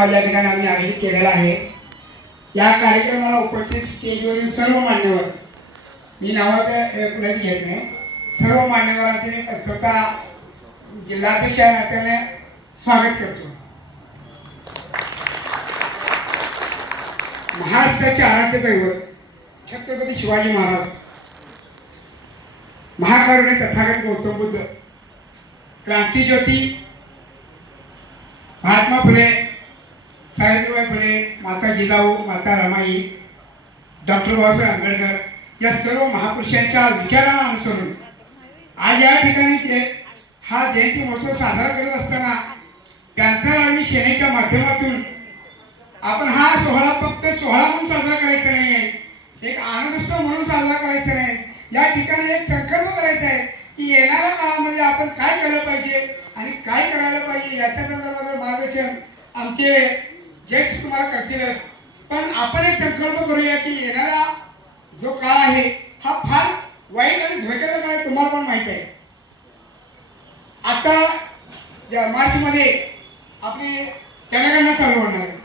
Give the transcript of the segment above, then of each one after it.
कार्यक्रमाला या ठिकाणी आम्ही आयोजित केलेला आहे। या कार्यक्रमाला उपस्थित स्टेजवरील सर्व मान्यवर, मी नावाचं कुणाची घेत नाही, सर्व मान्यवरांचे मी स्वतः जिल्हाध्यक्ष या नात्याने स्वागत करतो। महाराष्ट्राचे आराध्य दैवत छत्रपती शिवाजी महाराज, महाकरुणी तथागत गौतम बुद्ध, क्रांतिज्योती महात्मा फुले, सावित्रीबाई फुले, माता जिजाऊ, माता रमाई, डॉक्टर बाबासाहेब आंबेडकर या सर्व महापुरुषांच्या विचारांना अनुसरून आज या ठिकाणी हा जयंती महोत्सव साजरा करत असताना पॅन्थर आर्मी सेनेच्या माध्यमातून आपण हा सोहळा फक्त सोहळा म्हणून साजरा करायचा नाही आहे, एक आनंदोत्सव म्हणून साजरा करायचा नाही। या ठिकाणी एक संकल्प करायचा आहे की येणाऱ्या काळामध्ये आपण काय केलं पाहिजे आणि काय करायला पाहिजे याच्या संदर्भात मार्गदर्शन आमचे ज्येष्ठ तुम्हाला करतीलच, पण आपण एक संकल्प करूया की येणारा जो काळ आहे हा फार वाईट आणि धोक्याचा काळ आहे, तुम्हाला पण माहिती आहे। आता मार्चमध्ये आपली जनगणना चालू होणार आहे।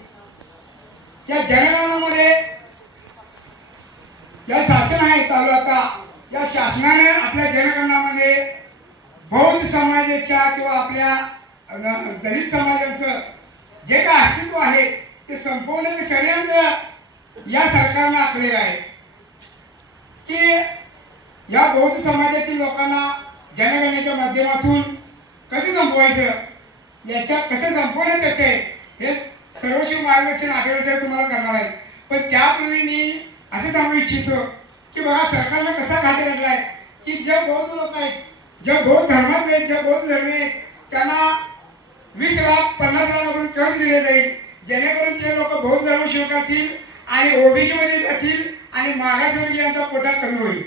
या जनगणनेमध्ये या शासन आहे चालू, आता या शासनाने आपल्या जनगणनामध्ये बौद्ध समाजाच्या किंवा आपल्या दलित समाजाचं जे काय अस्तित्व आहे ते संपवण्याचं षडयंत्र या सरकारनं आखलेलं आहे की या बौद्ध समाजातील लोकांना जनगणनेच्या माध्यमातून कसं संपवायचं, याच्या कसं संपवण्यात येते हे सर्वस्वी मार्गदर्शन आठवड्याचे तुम्हाला करणार आहे। पण त्यापूर्वी मी असं सांगू इच्छितो की बघा सरकारनं कसा घाट घातलाय की जे बौद्ध लोक आहेत, जे बौद्ध धर्मात आहेत, जे बौद्ध धर्मी आहेत त्यांना 20 लाख 50 लाखापर्यंत कर्ज दिले जाईल, जेणेकरून ते लोक बौद्ध धर्म स्वीकारतील आणि ओबीसी मध्ये जातील आणि मागासवर्गीयांचा कोटा कमी होईल,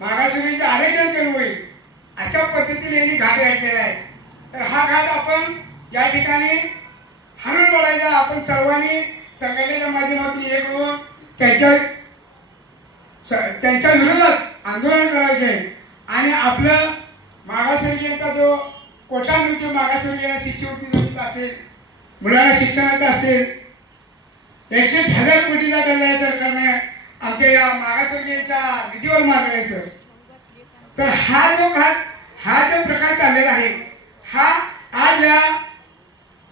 मागासवर्गीयांचे आरक्षण कमी होईल, अशा पद्धतीने यांनी घाट घातलेला आहे। तर हा घाट आपण या ठिकाणी हाणून पाडायचा, आपण सर्वांनी संघटनेच्या माध्यमातून एक होऊन त्यांच्या विरोधात आंदोलन करायचे आणि आपलं मागासवर्गीयांचा जो कोटा मिळतो, मागासवर्गीयांना शिष्यवृत्ती असेल, मुलांना शिक्षणाचा असेल, 160,000 कोटीचा ठरला आहे सरकारने आमच्या या मागासवर्गीयांच्या निधीवर मारण्याचं। तर हा जो प्रकार चाललेला आहे हा आज या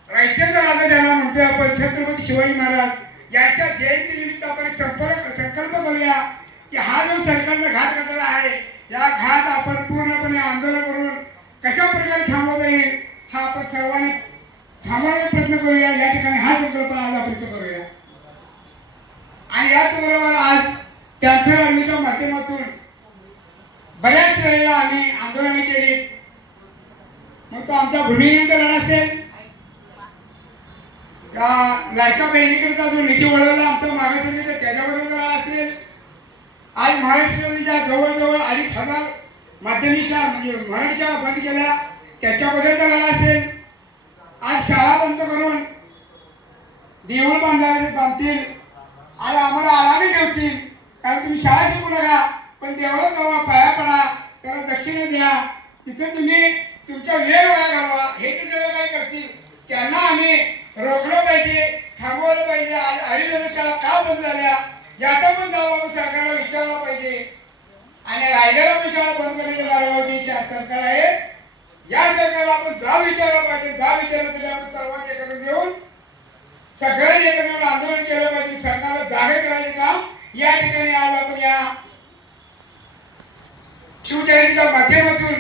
राष्ट्राचा राजा ज्यांना म्हणतोय आपण छत्रपती शिवाजी महाराज यांच्या जयंती निमित्त आपण एक संकल्प करूया की हा जो सरकारने घाट घातलेला आहे या घाट आपण पूर्णपणे आंदोलन करून कशा प्रकारे थांबवता येईल हा आपण सर्वांनी थांबवण्याचा प्रयत्न करूया। या ठिकाणी हा संकल्प आज आपण करूया आणि याचबरोबर आज पॅन्थर आर्मीच्या माध्यमातून बऱ्याच वेळेला आम्ही आंदोलने केली, मग तो आमचा भूमिहीनचा लढा असेल, लाडक्या बहिणीकरता जो निधी वळवला आमचा मागासवर्गीय त्याच्याबद्दल लढा असेल, आज महाराष्ट्राच्या जवळजवळ 2,500 माध्यमिक शाळा म्हणजे मराठी शाळा बंद केल्या त्याच्याबद्दलचा लढा असेल, आज शाळा बंद करून देऊळ बांधतील आणि आम्हाला आरामी ठेवतील कारण तुम्ही शाळा शिकू नका पण देवळात जावा, पाया पडा, त्याला दक्षिणा द्या, तिथे तुम्ही तुमचा वेळ वाया घालवा, हे ते सगळं काय करतील त्यांना आम्ही रोखलं पाहिजे, थांबवलं पाहिजे। आज 2.5 शाळा का बंद झाल्या याचा पण दावा आपण सरकारला विचारला पाहिजे आणि रायगडला पण शाळा बंद करण्याची कारवाई सरकार आहे, या सरकारला आपण जा विचारलं पाहिजे। जा विचारलं आपण सर्वांनी एकत्र देऊन सगळ्यांनी एकत्र येऊन आंदोलन केलं पाहिजे, सरकारला जागे करायचे काम या ठिकाणी आज आपण या शिवजयंतीच्या माध्यमातून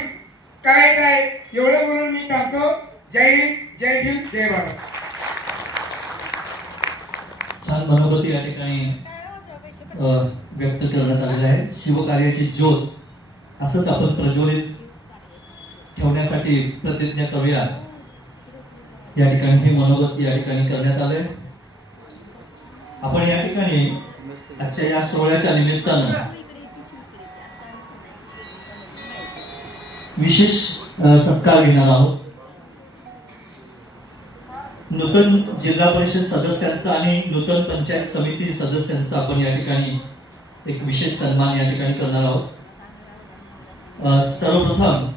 करायचं आहे। एवढं बोलून मी थांबतो। जय हिंद, जय भीम, जय भारत। छान मनोगत या ठिकाणी व्यक्त करण्यात आलेलं आहे। शिवकार्याची ज्योत असंच आपण प्रज्वलित ठेवण्यासाठी प्रतिज्ञा करूया। या ठिकाणी हे मनोगत या ठिकाणी करण्यात आले। आपण या ठिकाणी आजच्या या सोहळ्याच्या निमित्तानं विशेष सत्कार घेणार आहोत। नूतन जिल्हा परिषद सदस्यांचा आणि नूतन पंचायत समिती सदस्यांचा आपण या ठिकाणी एक विशेष सन्मान या ठिकाणी करणार आहोत। सर्वप्रथम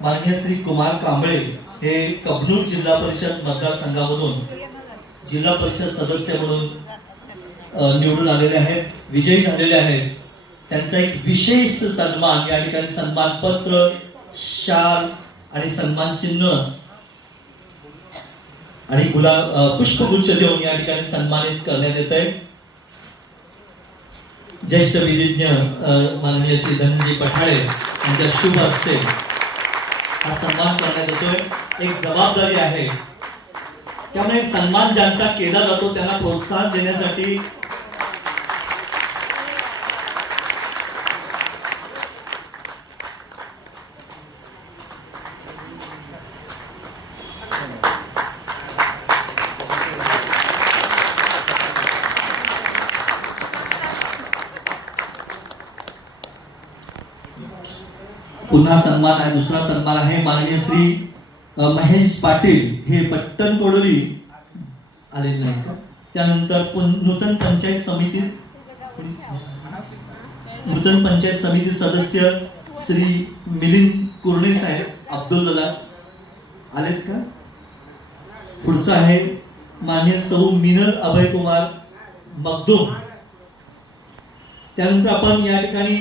माननीय श्री कुमार कांबळे हे कबनूर जिल्हा परिषद मतदारसंघामधून जिल्हा परिषद सदस्य म्हणून निवडून आलेले आहेत, विजयी झालेले आहेत. त्यांचा एक विशेष सन्मान या ठिकाणी सन्मानपत्र, शाल आणि सन्मान चिन्ह आणि पुष्पगुच्छ देऊन या ठिकाणी सन्मानित करण्यात येत आहे. ज्येष्ठ विधिज्ञ माननीय श्री धनंजय पठाळे यांच्या शुभ हस्ते हा सन्मान करण्यात येतोय. एक जबाबदारी आहे, त्यामुळे एक सन्मान ज्यांचा केला जातो त्यांना प्रोत्साहन देण्यासाठी पुन्हा सन्मान आहे. दुसरा सन्मान आहे माननीय श्री महेश पाटील, हे पट्टण कोडोली आलेले नाही का. त्यानंतर नूतन पंचायत समिती सदस्य श्री मिलिंद कुर्णे साहेब अब्दुल्ला आलेत का. पुढचा आहे माननीय सौ मिनल अभय कुमार मगदूम. त्यानंतर आपण या ठिकाणी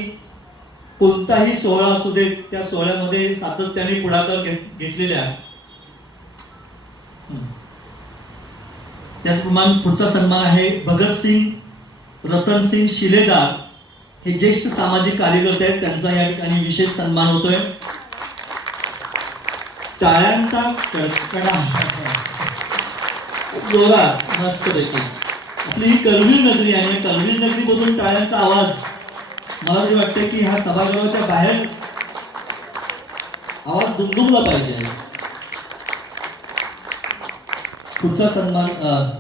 कोणताही सोहळा असू दे त्या सोहळ्यामध्ये सातत्याने पुढाकार घेतलेल्या. त्याचप्रमाणे पुढचा सन्मान आहे भगतसिंग रतनसिंग शिलेदार, हे ज्येष्ठ सामाजिक कार्यकर्ते आहेत, त्यांचा या ठिकाणी विशेष सन्मान होतोय. टाळ्यांचा कडकडा जोरात मस्त पैकी. आपली ही करवीर नगरी आहे, करवीर नगरी मधून टाळ्यांचा आवाज मला असं वाटतं की ह्या सभागृहाच्या बाहेर आवाज दुमदुमला पाहिजे. पुढचा सन्मान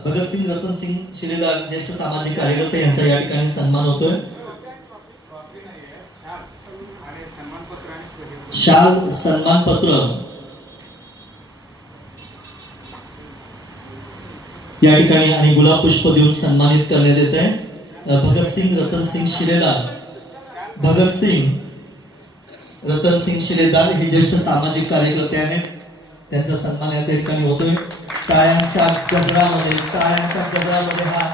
भगतसिंग रतनसिंग शिलेदार, ज्येष्ठ सामाजिक कार्यकर्ते, यांचा या ठिकाणी सन्मान होतोय. शाल सन्मानपत्र या ठिकाणी आणि गुलाब पुष्प देऊन सन्मानित करण्यात येत आहे. भगतसिंग रतनसिंग शिलेदार, भगतसिंग रतनसिंग शिलेदार हे ज्येष्ठ सामाजिक कार्यकर्ते आहेत, त्यांचा सन्मान या ठिकाणी होतोय. टाळ्यांच्या गजरामध्ये हा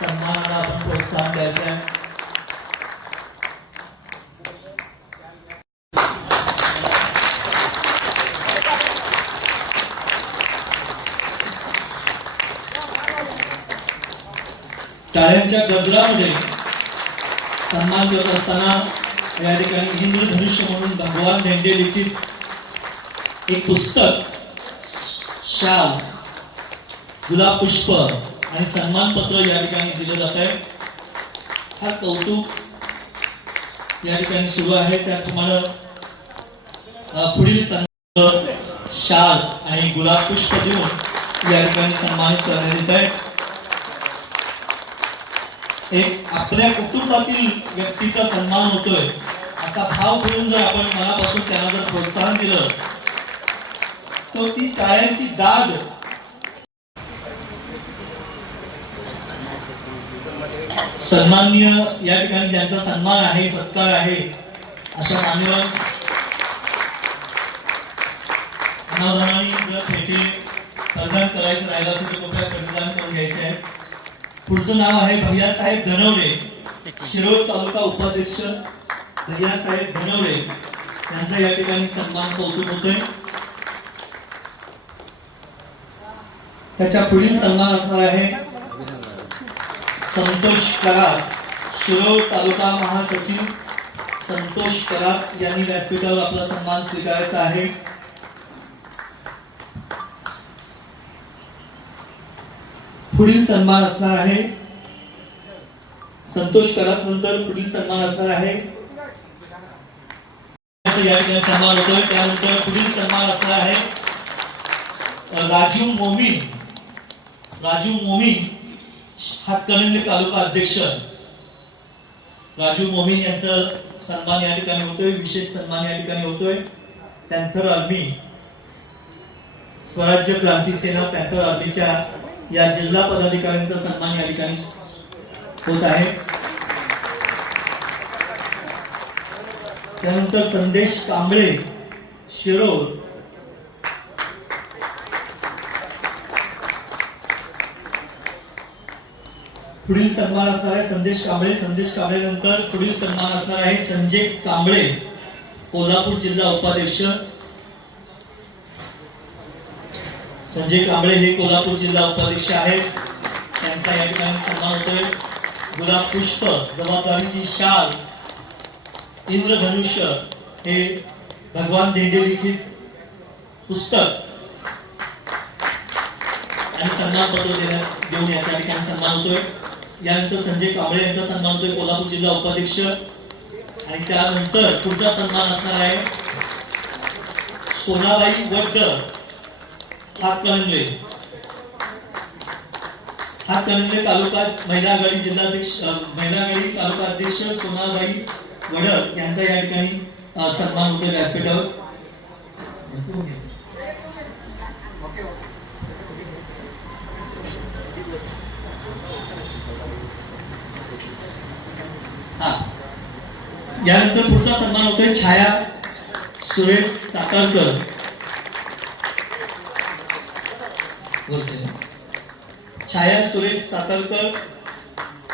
सन्मानाला आपण प्रोत्साहन द्यायचं आहे. टाळ्यांच्या गजरामध्ये सन्मान करत असताना या ठिकाणी इंद्रधनुष्य म्हणून भगवान धेंडे लिखित एक पुस्तक, शाल, गुलाब पुष्प आणि सन्मानपत्र या ठिकाणी दिलं जात आहे. हा कौतुक या ठिकाणी सुरू आहे. त्याचप्रमाणे पुढील सन्मान शाल आणि गुलाब पुष्प देऊन या ठिकाणी सन्मानित करण्यात येत आहे. एक आपल्या कुटुंबातील व्यक्तीचा सन्मान होतोय असा भाव करून जर आपण मनापासून त्यांना जर प्रोत्साहन दिलं तर ती टाळ्यांची दाद सन्माननीय या ठिकाणी ज्यांचा सन्मान आहे, सत्कार आहे, अशा मान्यवर अनावधानाने जर भेटी प्रदान करायचं राहिलं असेल तर कृपया प्रदान करून घ्यायचे आहे. पुढचं नाव आहे भैयासाहेब धनवडे, शिरोळ तालुका उपाध्यक्ष भैयासाहेब धनवडे, यांचा या ठिकाणी सन्मान कौतुक होतोय. त्याच्या पुढील सन्मान असणार आहे संतोष करात, शिरोळ तालुका महासचिव संतोष करात यांनी व्यासपीठावर आपला सन्मान स्वीकारायचा आहे. पुढील सन्मान असणार आहे संतोष करात नंतर पुढील सन्मान असणार आहे या ठिकाणी सन्मान होतोय. त्यानंतर पुढील सन्मान असणार आहे राजू मोमीन, हातकणंगले तालुका अध्यक्ष राजू मोमीन यांचा सन्मान या ठिकाणी होतोय. विशेष सन्मान या ठिकाणी होतोय. पॅन्थर आर्मी, स्वराज्य क्रांती सेना पॅन्थर आर्मीच्या या जिल्हा पदाधिकाऱ्यांचा सन्मान या ठिकाणी होत आहे. त्यानंतर संदेश कांबळे, शिरोळ पुढील सन्मान असणार आहे संदेश कांबळे. संदेश कांबळे नंतर पुढील सन्मान असणार आहे संजय कांबळे, कोल्हापूर जिल्हा उपाध्यक्ष. संजय कांबळे हे कोल्हापूर जिल्हा उपाध्यक्ष आहेत. त्यांचा या ठिकाणी सन्मान होतोय. गुलाब पुष्प, जबाबदारीची शाल, इंद्रधनुष्य हे भगवान धेंडे लिखित पुस्तक आणि सन्मानपत्र देऊन या ठिकाणी सन्मान होतोय. यानंतर संजय कांबळे यांचा सन्मान होतोय, कोल्हापूर जिल्हा उपाध्यक्ष. आणि त्यानंतर पुढचा सन्मान असणार आहे सोनाबाई वड्ड, हातकणंगले. हातकणंगले तालुका महिला आघाडी जिल्हाध्यक्ष, महिला आघाडी तालुका अध्यक्ष सोनाबाई वडर यांचा या ठिकाणी सन्मान होतोय व्यासपीठावर. यानंतर पुढचा सन्मान होतोय छाया सुरेश सातारकर. छाया सुरेश सातारकर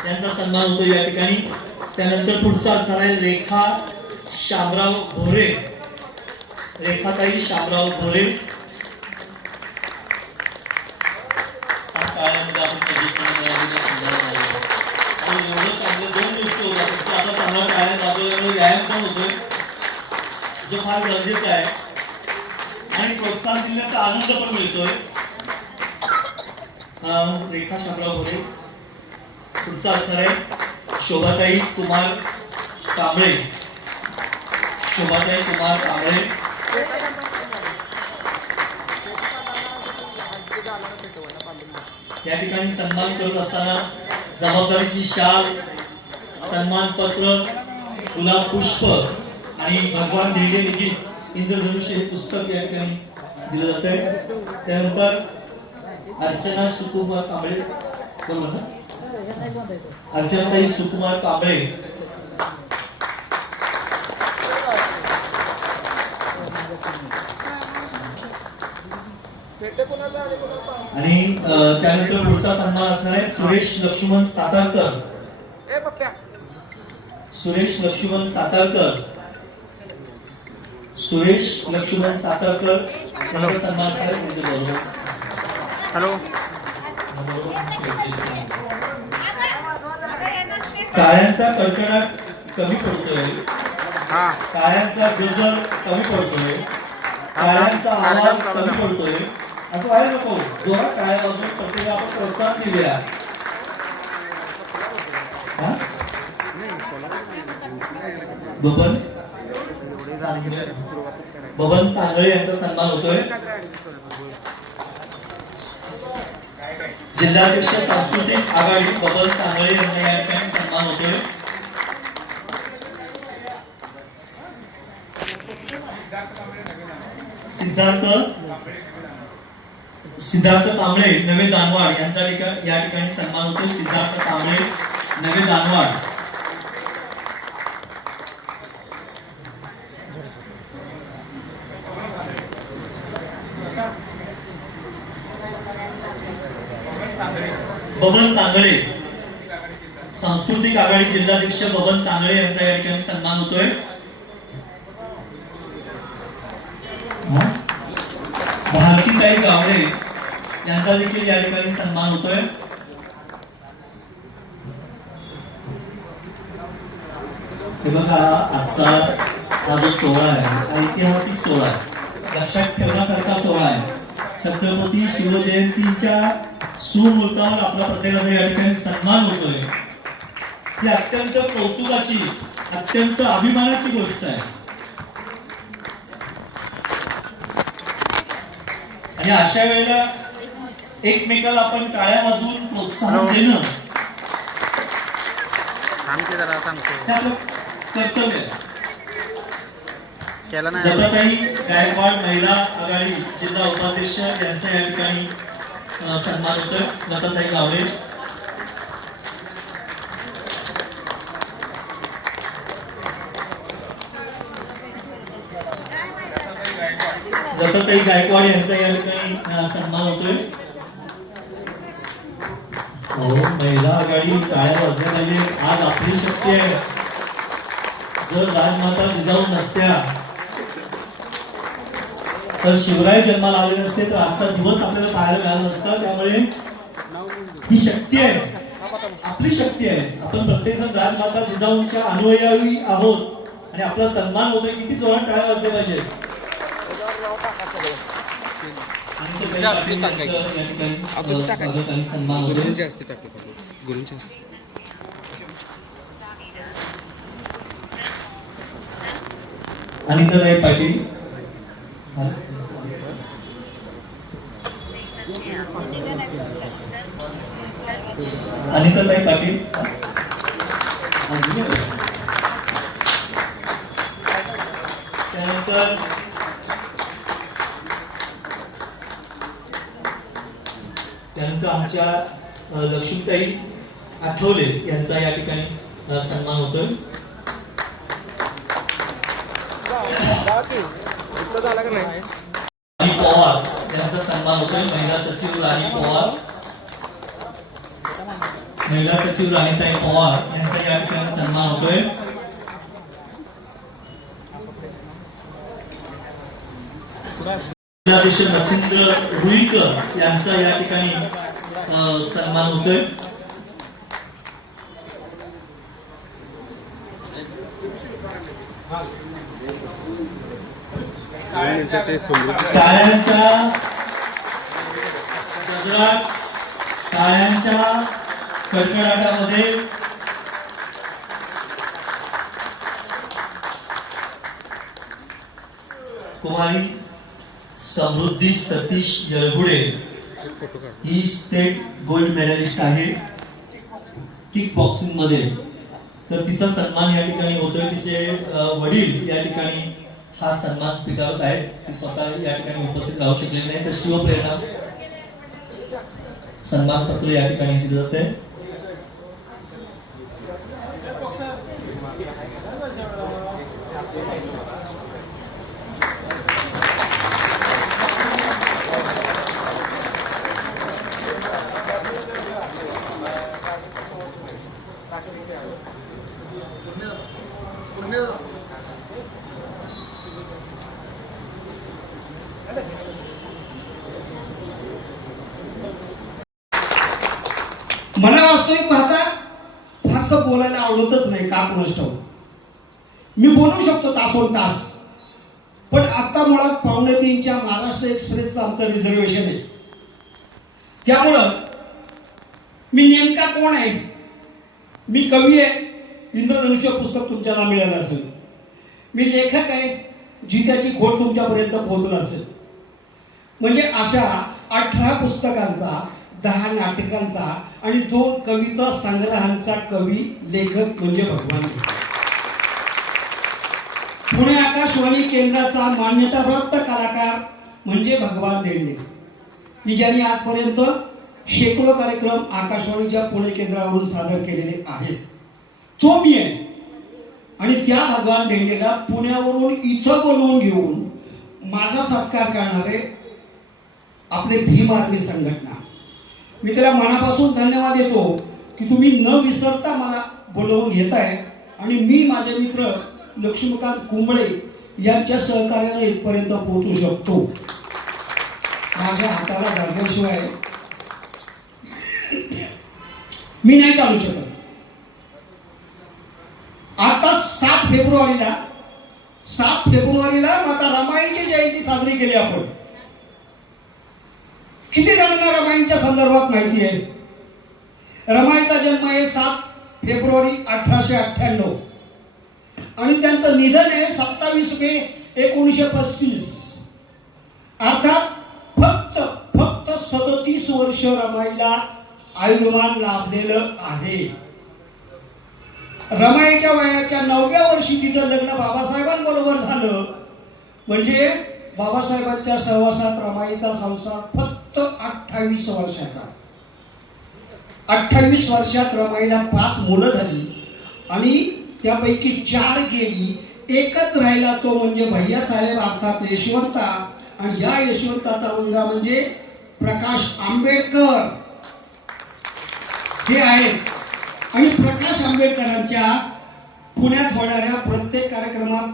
यांचा सन्मान होतो या ठिकाणी. त्यानंतर पुढचा असणार आहे रेखा शामराव भोरे, रेखाताई शामराव भोरे. काळामध्ये आपण एवढं चांगलं दोन गोष्टी होतात. आता चांगला काळात आपल्याला व्यायाम पण होतोय, जो फार गरजेचा आहे, आणि प्रोत्साहन दिल्याचा आनंद पण मिळतोय. रेखा शामराव भोरे. पुढचा असणार आहे शोभाताई कुमार कांबळे, शोभाताई कुमार कांबळे. या ठिकाणी सन्मान करत असताना जबाबदारीची शाल, सन्मानपत्र, गुलाब पुष्प आणि भगवान धेंडे लिखित इंद्रधनुष्य हे पुस्तक या ठिकाणी दिलं जात आहे. त्यानंतर अर्चना सुकुमार कांबळे, बरोबर ना? अर्चनाताई सुकुमार कांबळे आणि त्यानंतर पुढचा सन्मान असणार आहे सुरेश लक्ष्मण सातारकर. सुरेश लक्ष्मण सातारकर, सुरेश लक्ष्मण सातारकर यांचा सन्मान असणार आहे. हॅलो. काळ्यांचा कडकडाट कमी पडतोय, काळ्यांचा गजर कमी पडतोय, काळ्यांचा आवाज कमी पडतोय, असं व्हायला नको. जोरात काळ्या बाजून प्रत्येक आपण प्रोत्साहन दिलेला. बबन तांगळे यांचा सन्मान होतोय. जिल्हाध्यक्ष सांस्कृतिक आघाडी बबन तांगळे यांचा या ठिकाणी सन्मान होतोय. सिद्धार्थ कांबळे नवे दानवाड यांचा या ठिकाणी सन्मान होतो. सिद्धार्थ कांबळे नवे दानवाड. बबन तांगळे सांस्कृतिक आघाडी जिल्हाध्यक्ष बबन तांगळे यांचा या ठिकाणी सन्मान होतोय. भारतीताई गावडे यांचा देखील या ठिकाणी सन्मान होतोय. हे बघा, आजचा हा जो सोहळा आहे ऐतिहासिक सोहळा आहे, लक्षात ठेवण्यासारखा सोहळा आहे. छत्रपती शिवजयंतीच्या सुमुहूर्तावर आपला प्रत्येकाचा या ठिकाणी सन्मान होतोय. ही अत्यंत कौतुकाची, अत्यंत अभिमानाची गोष्ट आहे. आणि अशा वेळेला एकमेकाला आपण टाळ्या वाजवून प्रोत्साहन देणं कर्तव्य आहे. लताताई गायकवाड महिला आघाडी जिल्हा उपाध्यक्ष यांचा या ठिकाणी सन्मान होतोय. लताताई गावडे. लताताई गायकवाड यांचा या ठिकाणी सन्मान होतोय. हो, महिला आघाडी टाळ्या वाजल्या पाहिजे. आज आपली शक्ती आहे. जर राजमाता जिजाऊ नसत्या तर शिवराय जन्माला आले नसते तर आजचा दिवस आपल्याला पाहायला मिळाला नसता. त्यामुळे ही शक्ती आहे, आपली शक्ती आहे. आपण प्रत्येकजण राजमाता जिजाऊंच्या अनुयायी आहोत आणि आपला सन्मान होतोय. किती जोरात टाळ्या वाजल्या पाहिजे. सन्मान होतोय. अनिताताई पाटील, अनिताताई पाटील, त्यानंतर आमच्या लक्ष्मीताई आठवले यांचा या ठिकाणी सन्मान होतोय. राणी पवार यांचा सन्मान होतोय. महिला सचिव राणी पवार, महिला सचिव राणीताई पवार यांचा या ठिकाणी सन्मान होतोय. मच्छिंद्र रुईकर यांचा या ठिकाणी सन्मान होतोय. टाळ्यांच्या गजरात, टाळ्यांच्या कडकडाटामध्ये कुमारी समृद्धी सतीश येळगुडे ही स्टेट गोल्ड मेडलिस्ट आहे किक बॉक्सिंग मध्ये. तर तिचा सन्मान या ठिकाणी होतोय. तिचे वडील या ठिकाणी हा सन्मान स्वीकारत आहेत. ती स्वतः या ठिकाणी उपस्थित राहू शकले नाही. तर शिवप्रेरणा सन्मान पत्र या ठिकाणी दिलं जाते. मला वास्तविक पाहता फारसं बोलायला आवडतच नाही का कोणास ठाऊक. मी बोलू शकतो तासोन तास, पण आता मुळात 2:45च्या महाराष्ट्र एक्सप्रेसचं आमचं रिझर्वेशन आहे. त्यामुळं मी नेमका कोण आहे. मी कवी आहे, इंद्रधनुष्य पुस्तक तुमच्याला मिळालं असेल. मी लेखक आहे, जित्याची खोड तुमच्यापर्यंत पोहोचलं असेल. म्हणजे अशा 18 पुस्तकांचा, 10 नाटकांचा आणि 2 कविता संग्रहांचा कवी लेखक म्हणजे भगवान. पुणे आकाशवाणी केंद्राचा मान्यताप्राप्त कलाकार म्हणजे भगवान देंडे, की ज्यांनी आजपर्यंत शेकडो कार्यक्रम आकाशवाणीच्या पुणे केंद्रावरून सादर केलेले आहेत. तो मी आहे. आणि त्या भगवान देंडेला पुण्यावरून इथं बोलवून घेऊन माझा सत्कार करणारे आपले भीम आर्मी संघटना, मी त्याला मनापासून धन्यवाद देतो की तुम्ही न विसरता मला बोलवून घेताय. आणि मी माझे मित्र लक्ष्मीकांत कुंबळे यांच्या सहकार्याने इथपर्यंत पोहोचू शकतो. माझ्या हाताला धरल्याशिवाय मी नाही चालू शकत. आता 7 फेब्रुवारीला माता रमाईची जयंती साजरी केली आपण. किती जणांना रमाईच्या संदर्भात माहिती आहे. रमाईचा जन्म आहे 7 फेब्रुवारी 1898 आणि त्यांचं निधन आहे 27 मे 1935. अर्थात फक्त 37 वर्ष रमाईला आयुर्मान लाभलेलं आहे. रमाईच्या वयाच्या 9व्या वर्षी तिचं लग्न बाबासाहेबांबरोबर झालं. म्हणजे बाबासाहेबांच्या सहवासात रमाईचा संसार फक्त 28 वर्षाचा. 28 वर्षात रमाईला 5 मुलं झाली आणि त्यापैकी 4 गेली. एकच राहिला तो म्हणजे भैयासाहेब अर्थात यशवंता. आणि या यशवंताचा मुलगा म्हणजे प्रकाश आंबेडकर. हे आहेत आणि प्रकाश आंबेडकरांच्या पुण्यात होणाऱ्या प्रत्येक कार्यक्रमात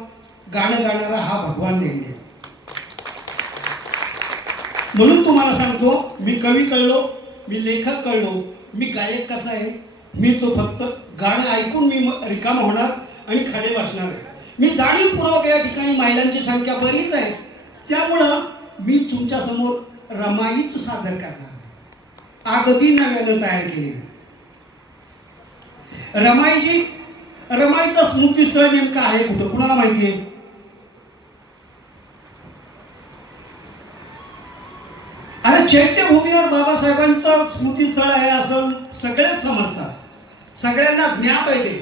गाणं गाणारा हा भगवान देंडे. म्हणून तुम्हाला सांगतो, मी कवी कळलो, मी लेखक कळलो, मी गायक कसा आहे, मी तो फक्त गाणं ऐकून मी रिकामा होणार आणि खडे बसणार आहे. मी जाणीवपूर्वक या ठिकाणी महिलांची संख्या बरीच आहे, त्यामुळं मी तुमच्यासमोर रमाईच सादर करणार आहे. अगदी नव्यानं तयार केली रमाईचं स्मृतीस्थळ नेमकं आहे कुठं, कुणाला माहिती आहे? अरे चैत्यभूमीवर बाबासाहेबांचं स्मृतीस्थळ आहे असं सगळेच समजतात, सगळ्यांना ज्ञात आहे ते.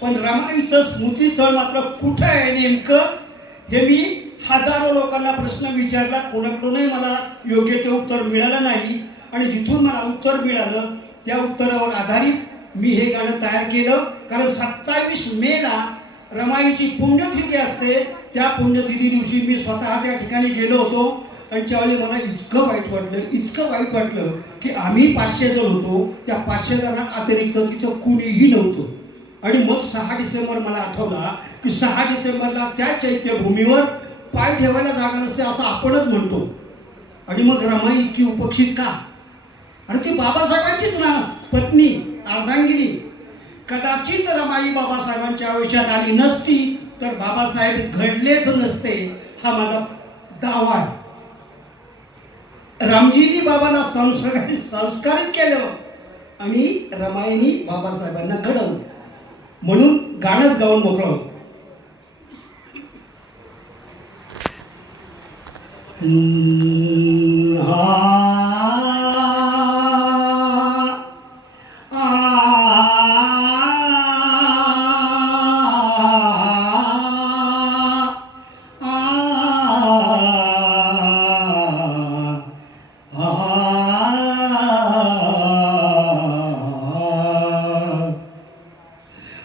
पण रमाईचं स्मृतीस्थळ मात्र कुठं आहे नेमकं, हे मी हजारो लोकांना प्रश्न विचारला, कोणाकडूनही मला योग्य ते उत्तर मिळालं नाही. आणि जिथून मला उत्तर मिळालं त्या उत्तरावर आधारित मी हे गाणं तयार केलं. कारण 27 मेला रमाईची पुण्यतिथी असते. त्या पुण्यतिथी दिवशी मी स्वतः त्या ठिकाणी गेलो होतो आणि त्यावेळी मला इतकं वाईट वाटलं की आम्ही 500 जण होतो, त्या 500 जणांना अतिरिक्त तिथं कुणीही नव्हतं. आणि मग 6 डिसेंबर मला आठवला की 6 डिसेंबरला त्या चैत्यभूमीवर पाय ठेवायला जागा नसते असं आपणच म्हणतो. आणि मग रमाई इतकी उपेक्षित का? आणि ती बाबासाहेबांचीच ना पत्नी अर्धांगिनी. कदाचित रमाई बाबासाहेबांच्या आयुष्यात आली नसती तर बाबासाहेब घडलेच नसते, हा माझा दावा आहे. रामजीनी बाबांना संस्कारित केलं आणि रमाईनी बाबासाहेबांना घडवलं. म्हणून गाणंच गाऊन मोकळा होतो.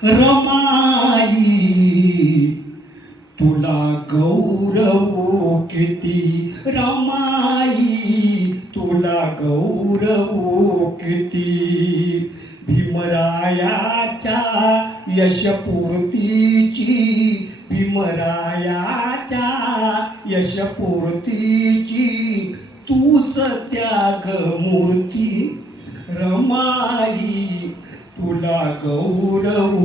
रमाई तुला गौरव किती, रमाई तुला गौरव किती, भीमरायाच्या यशपूर्तीची, भीमरायाच्या यशपूर्तीची तूच त्याग मूर्ती. रमाई तुला गौरव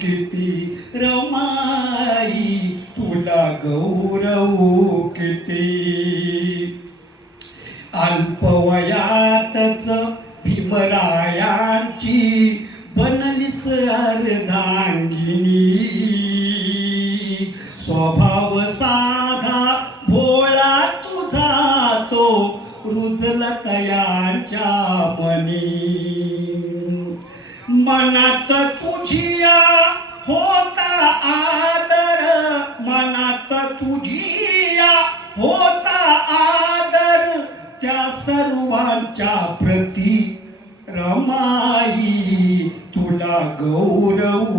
किती, रमाई तुला गौरव किती. अल्पवयातच भीमरायांची बनलीस अर्धांगिनी. स्वभाव साधा भोळा तुझा तो रुजला तयांच्या मनी. मनात तुझिया होता आदर, मनात तुझिया होता आदर त्या सर्वांच्या प्रती. रमाई तुला गौरव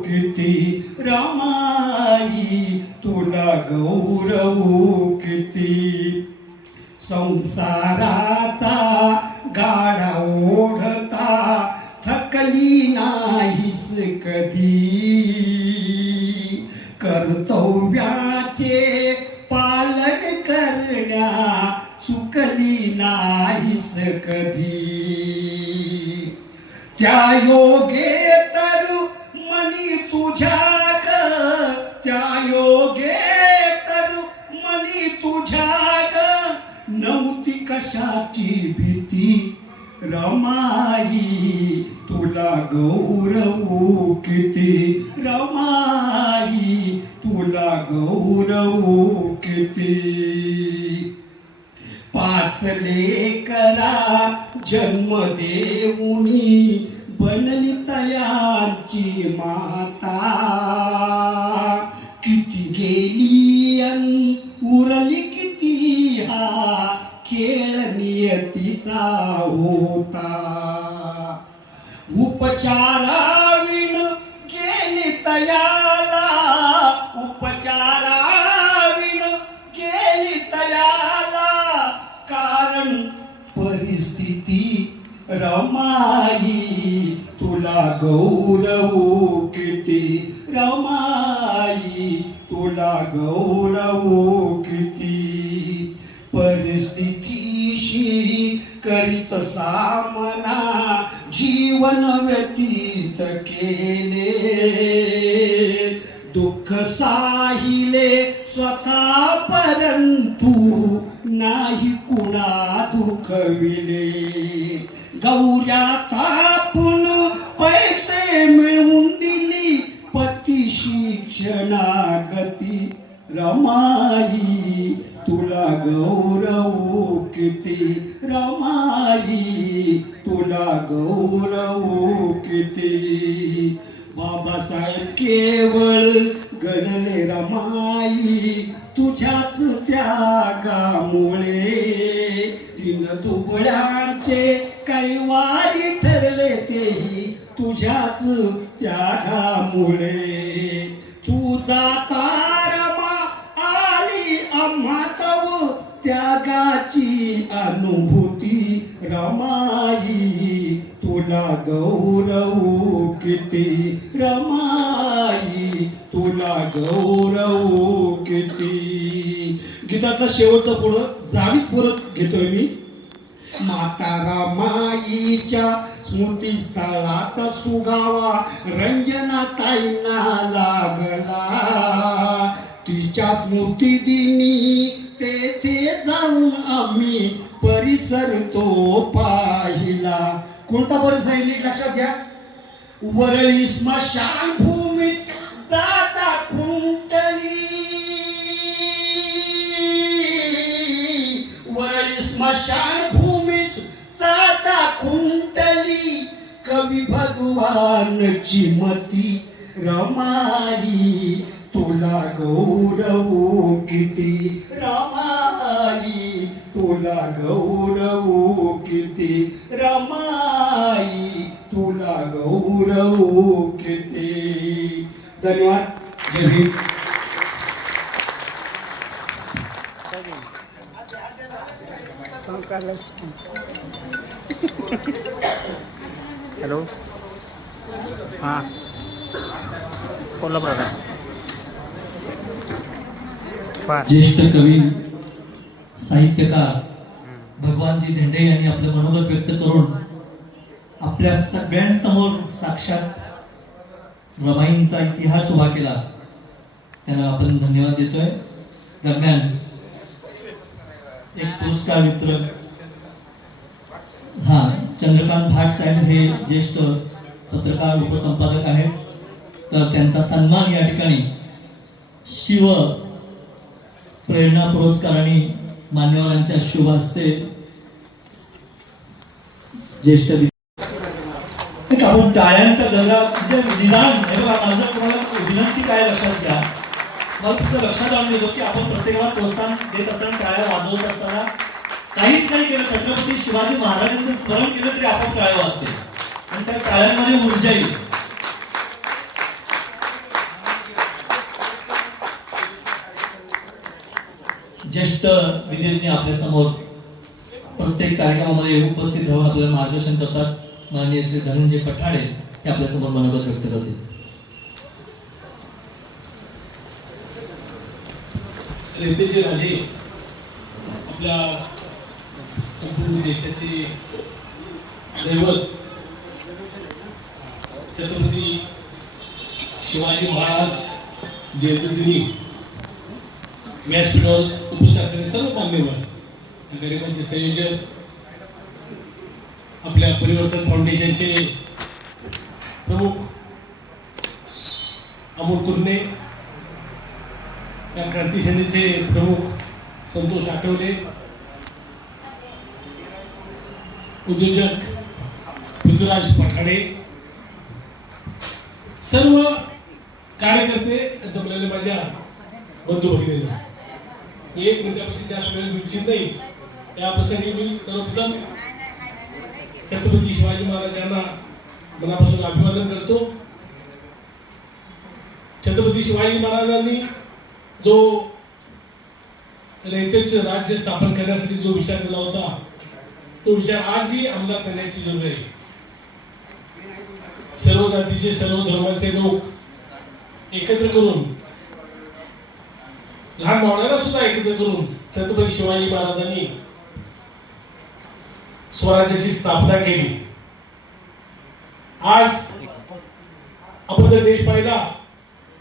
किती, रमाई तुला गौरव किती. संसाराचा गाडा ओढता थकली नाहीस कधी, कर्तव्याचे पालन करण्या चुकली नाहीस कधी. त्या योगे तर मनी तुझ्या ग, त्या योगे तर मनी तुझ्या ग, नव्हती कशाची भीती. रमाई तुला गौरव किती, रमाई तुला गौरव किती. 5 लेकरा जन्म देऊनी बनली तयांची माता. किती गेली अन उरली किती, हा खेळ नियतीचा होता. उपचाराविण गेली तयाला, उपचाराविण गेली तयाला, कारण परिस्थिती. रमाई तुला गौरवू किती रमाई, तुला गौरवू किती. परिस्थितीशी करीत सामना जीवन व्यतीत केले, दुःख साहिले स्वतः परंतु नाही कुणा दुखविले. गौऱ्या तापून पैसे मिळवून दिली पती शिक्षणागती, रमाई तुला गौरवू किती रमाई, तुला गौरवू किती. बाबासाहेब केवळ घडले रमाई तुझ्याच त्यागामुळे, दिन दुबळ्यांचे कैवारी ठरले तेही तुझ्याच त्यागामुळे. तुझा तारमा आली आम्हा तव त्यागाची अनुभूती, रमाई तुला गौरवू किती रमाई, तुला गौरवू किती. गीतातलं शेवटचं पुढं जावीत परत घेतोय मी. माता रमाईच्या स्मृतीस्थळाचा सुगावा रंजनाताईंना लागला, तिच्या स्मृती दिनी तेथे जाऊन आम्ही परिसर तो पाहिला. कोणता परिसर लक्षात घ्या. वरळी स्मशान भूमीत जाता खुंटली, वरळी स्मशान भूमीत जाता खुंटली कवी भगवानची मती, रमाई तुला गौरवू किती रमाई, तुला गौरवू किती रमाई, तुला गौरवू किती. धन्यवाद. जय भीम. हॅलो हां कोल्हापुरात ज्येष्ठ कवी साहित्यकार भगवानजी धेंडे यांनी आपले मनोगत व्यक्त करून आपल्या सगळ्यांसमोर साक्षात रमाईंचा इतिहास उभा केला. त्यांना आपण धन्यवाद देतोय. दरम्यान एक पुरस्कार वितरण चंद्रकांत भाट साहेब हे ज्येष्ठ पत्रकार उपसंपादक आहेत, तर त्यांचा सन्मान या ठिकाणी शिव प्रेरणा पुरस्कार आणि मान्यवरांच्या शुभ हस्ते ज्येष्ठ आपण टाळ्यांचा गजरा म्हणजे निदान माझं तुम्हाला विनंती काय लक्षात घ्या. मला फक्त लक्षात आणून देतो की आपण प्रत्येकाला प्रोत्साहन देत असताना टाळ्या वाजवत असताना काहीच नाही केलं, छत्रपती शिवाजी महाराजांचं स्मरण केलं तरी आपण टाळ्या वाजते आणि त्या टाळ्यांमध्ये ऊर्जा येईल. ज्येष्ठ विद्यार्थी आपल्या समोर प्रत्येक कार्यक्रमामध्ये उपस्थित राहून आपल्याला मार्गदर्शन करतात. माननीय श्री धनंजय पठाडे हे आपल्या समोर मनोगत व्यक्त करतील. रेतेचे राजे आपल्या संपूर्ण देशाचे दैवत छत्रपती शिवाजी महाराज जयंतीदिनी व्यासपीठावर उपस्थित असलेले सर्व मान्यवर, या कार्यक्रमाचे संयोजक, आपल्या परिवर्तन फाउंडेशनचे प्रमुख अमोल कुर्णे, या क्रांती सेनेचे प्रमुख संतोष आठवले, उद्योजक पृथ्वीराज पठाडे, सर्व कार्यकर्ते जमलेले माझ्या बंधू भगिनींना एक मिनिटापासून जास्त वेळ निश्चित नाही. या प्रसंगी मी सर्वप्रथम छत्रपती शिवाजी महाराजांना मनापासून अभिवादन करतो. छत्रपती शिवाजी महाराजांनी जो रयतेचे राज्य स्थापन करण्यासाठी जो विचार केला होता तो विचार आजही अंमलात आणण्याची जरूर आहे. सर्व जातीचे सर्व धर्माचे लोक एकत्र करून लहान भावनाला सुद्धा एकत्र करून छत्रपती शिवाजी महाराजांनी स्वराज्याची स्थापना केली. आज आपण जर देश पाहिला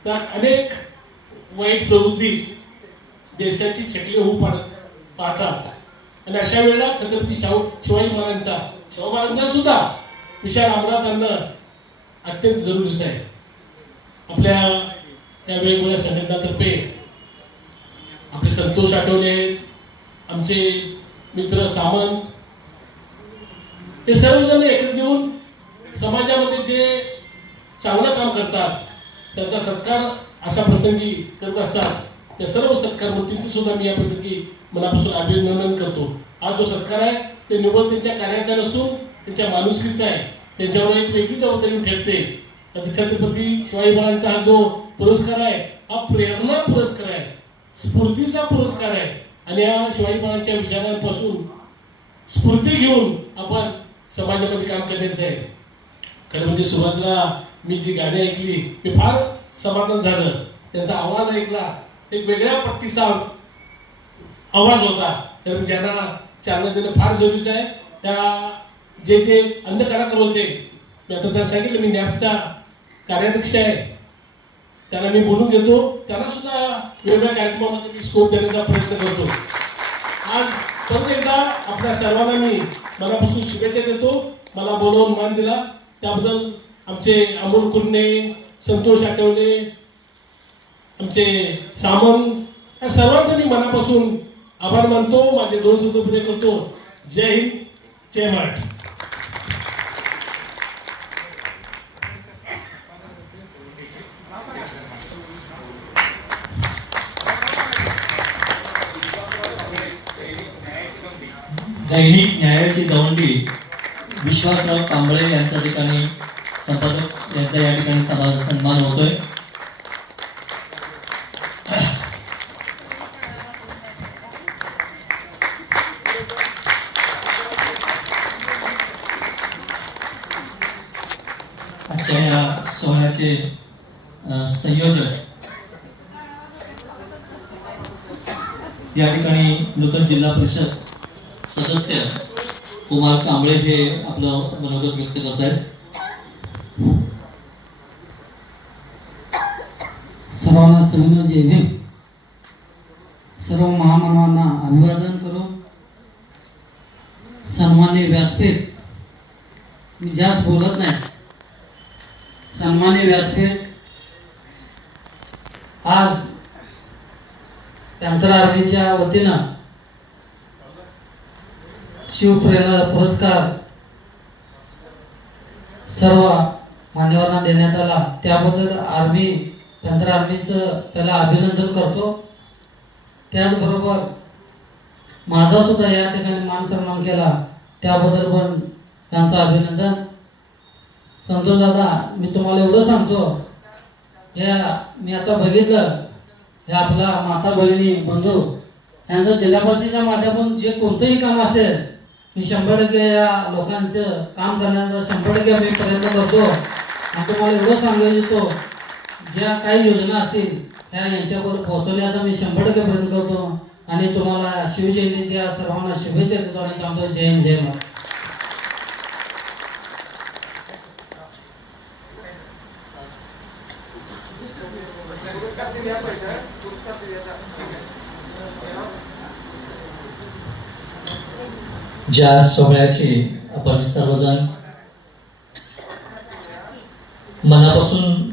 तर अनेक वाईट प्रवृत्ती देशाची छटके होऊ पाहतात आणि अशा वेळेला छत्रपती शिवाजी महाराजांचा सुद्धा विचार अंमलात आणणं अत्यंत जरुरीचं आहे. आपल्या या वेगवेगळ्या संघटनातर्फे आपले संतोष आठवले, आमचे मित्र सामंत, हे सर्वजण एकत्र येऊन समाजामध्ये जे चांगलं काम करतात त्याचा सत्कार अशा प्रसंगी करत असतात. त्या सर्व सत्कार मूर्तींचे सुद्धा मी या प्रसंगी मनापासून अभिनंदन करतो. हा जो सत्कार आहे ते निव्वळ त्यांच्या कार्याचा नसून त्यांच्या माणुसकीचा आहे. त्यांच्यावर एक वेगळी जबाबदारी ठरते. छत्रपती शिवाजी महाराजांचा हा जो पुरस्कार आहे हा प्रेरणा पुरस्कार आहे, स्फूर्तीचा पुरस्कार आहे आणि या शिवाजी महाराजांच्या विचारांपासून स्फूर्ती घेऊन आपण समाजामध्ये काम करायचं आहे. खरं म्हणजे सुरुवातीला मी जी गाणी ऐकली मी फार समाधान झालं. त्यांचा आवाज ऐकला, एक वेगळ्या पट्टीचा आवाज होता. तर ज्यांना चालना देणं फार जरुरीचं आहे. त्या जे अन्य कलाकार होते, मी आता त्यांना सांगितलं मी नॅपचा कार्याध्यक्ष आहे, त्यांना मी बोलून घेतो. त्यांना सुद्धा वेगवेगळ्या कार्यक्रमामध्ये मी स्कोप देण्याचा प्रयत्न करतो. आज परत एकदा आपल्या सर्वांना मी मनापासून शुभेच्छा देतो. मला बोलवून मान दिला त्याबद्दल आमचे अमोल कुर्णे, संतोष आठवले, आमचे सामंत या सर्वांचं मी मनापासून आभार मानतो. माझे 2 शब्द पुरे करतो. जय हिंद, जय मराठी. दैनिक न्यायाची दवंडी विश्वासराव कांबळे यांच्या ठिकाणी संपादक यांचा या ठिकाणी सन्मान होतोय. आजच्या या सोहळ्याचे संयोजक या ठिकाणी नूतन जिल्हा परिषद सदस्य कुमार कांबळे हे आपलं मनोगत व्यक्त करत आहेत. सर्वांना सविनय जय भीम. सर्व महामानवांना अभिवादन करून सन्मान्य व्यासपीठ, मी जास्त बोलत नाही, सन्मान्य व्यासपीठ आज पॅन्थर आर्मीच्या वतीनं शिवप्रेरणा पुरस्कार सर्व मान्यवरांना देण्यात आला. त्याबद्दल पॅन्थर आर्मीचं त्याला अभिनंदन करतो. त्याचबरोबर माझा सुद्धा या ठिकाणी मान सन्मान केला त्याबद्दल पण त्यांचं अभिनंदन. संतोष दादा, मी तुम्हाला एवढं सांगतो, मी आता बघितलं हे आपला माता बहिणी बंधू यांचं जिल्हा परिषदेच्या माध्यमातून जे कोणतंही काम असेल मी 100% या लोकांचं काम करण्याचा 100% मी प्रयत्न करतो. आणि तुम्हाला एवढं सांगू इच्छितो, ज्या काही योजना असतील ह्या यांच्यावर पोहोचवण्याचा मी 100% प्रयत्न करतो. आणि तुम्हाला शिवजयंतीच्या सर्वांना शुभेच्छा देतो आणि सांगतो जय हिंद, जय महाराष्ट्र. ज्या सोहळ्याची आपण सर्वजण मनापासून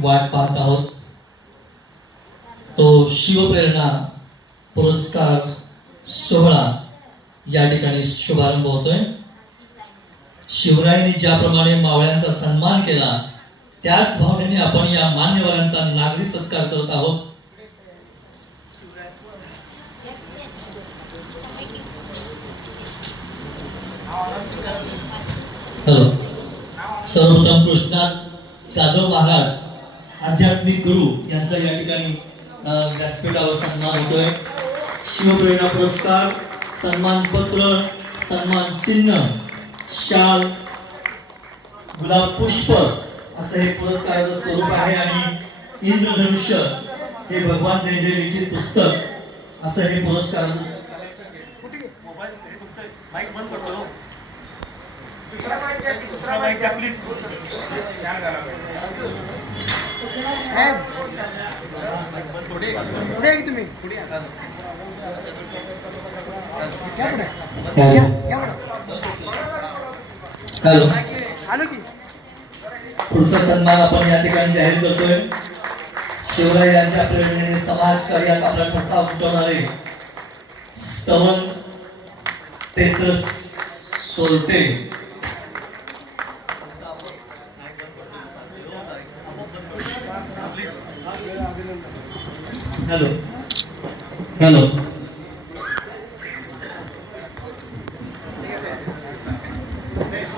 वाट पाहत आहोत तो शिवप्रेरणा पुरस्कार सोहळा या ठिकाणी शुभारंभ होतोय. शिवरायांनी ज्याप्रमाणे मावळ्यांचा सन्मान केला त्याच भावनेने आपण या मान्यवरांचा नागरी सत्कार करत आहोत. हॅलो, सर्वप्रथम कृष्णात जाधव महाराज आध्यात्मिक गुरु यांचा या ठिकाणी व्यासपीठावर सन्मान होतोय. शिवप्रेरणा पुरस्कार, सन्मान पत्र, सन्मान चिन्ह, शाल, गुलाब पुष्प असं हे पुरस्काराचं स्वरूप आहे आणि इंद्रधनुष्य हे भगवान देंडे लिखित पुस्तक असं हे पुरस्काराचं हॅलो पुढचा सन्मान आपण या ठिकाणी जाहीर करतोय. शिवराय यांच्या प्रेरणेने समाज कार्यात आपला ठसा उमटवणारे स्तवन पेत्रस सोरटे हॅलो हॅलो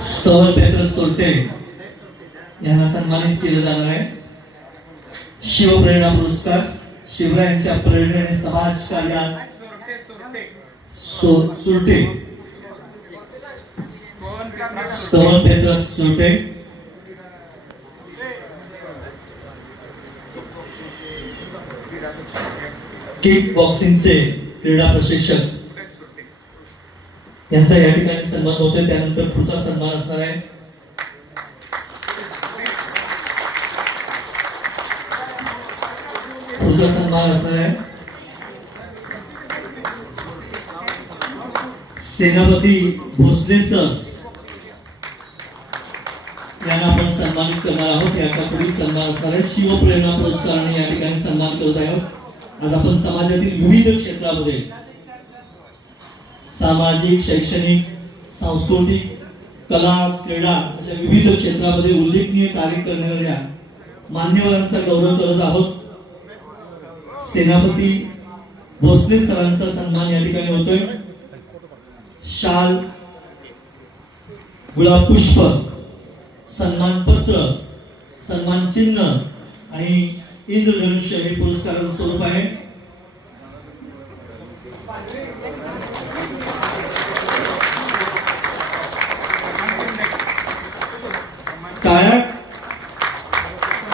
स्तवन पेत्रस सोरटे यांना सन्मानित केलं जाणार आहे. शिवप्रेरणा पुरस्कार शिवरायांच्या प्रेरणेने समाज कार्यात सुरटे स्तवन पेत्रस सुरटे किक बॉक्सिंगचे क्रीडा प्रशिक्षक यांचा या ठिकाणी सन्मान होतोय. त्यानंतर पुढचा सन्मान असणार आहे पुढचा सन्मान असणार आहे सेनापती भोसले सर यांना आपण सन्मानित करणार आहोत. याचा पुढील सन्मान असणार आहे शिवप्रेरणा पुरस्काराने या ठिकाणी सन्मान करत आहोत. आज आपण समाजातील विविध क्षेत्रामध्ये सामाजिक शैक्षणिक सांस्कृतिक कला क्रीडा अशा विविध क्षेत्रामध्ये उल्लेखनीय कार्य करणाऱ्या मान्यवरांचा गौरव करत आहोत. सेनापती भोसले सरांचा सन्मान या ठिकाणी होतोय. शाल गुलाब पुष्प सन्मानपत्र सन्मान चिन्ह आणि इंद्रधनुष्य हे पुरस्काराचं स्वरूप आहे. टाळ्या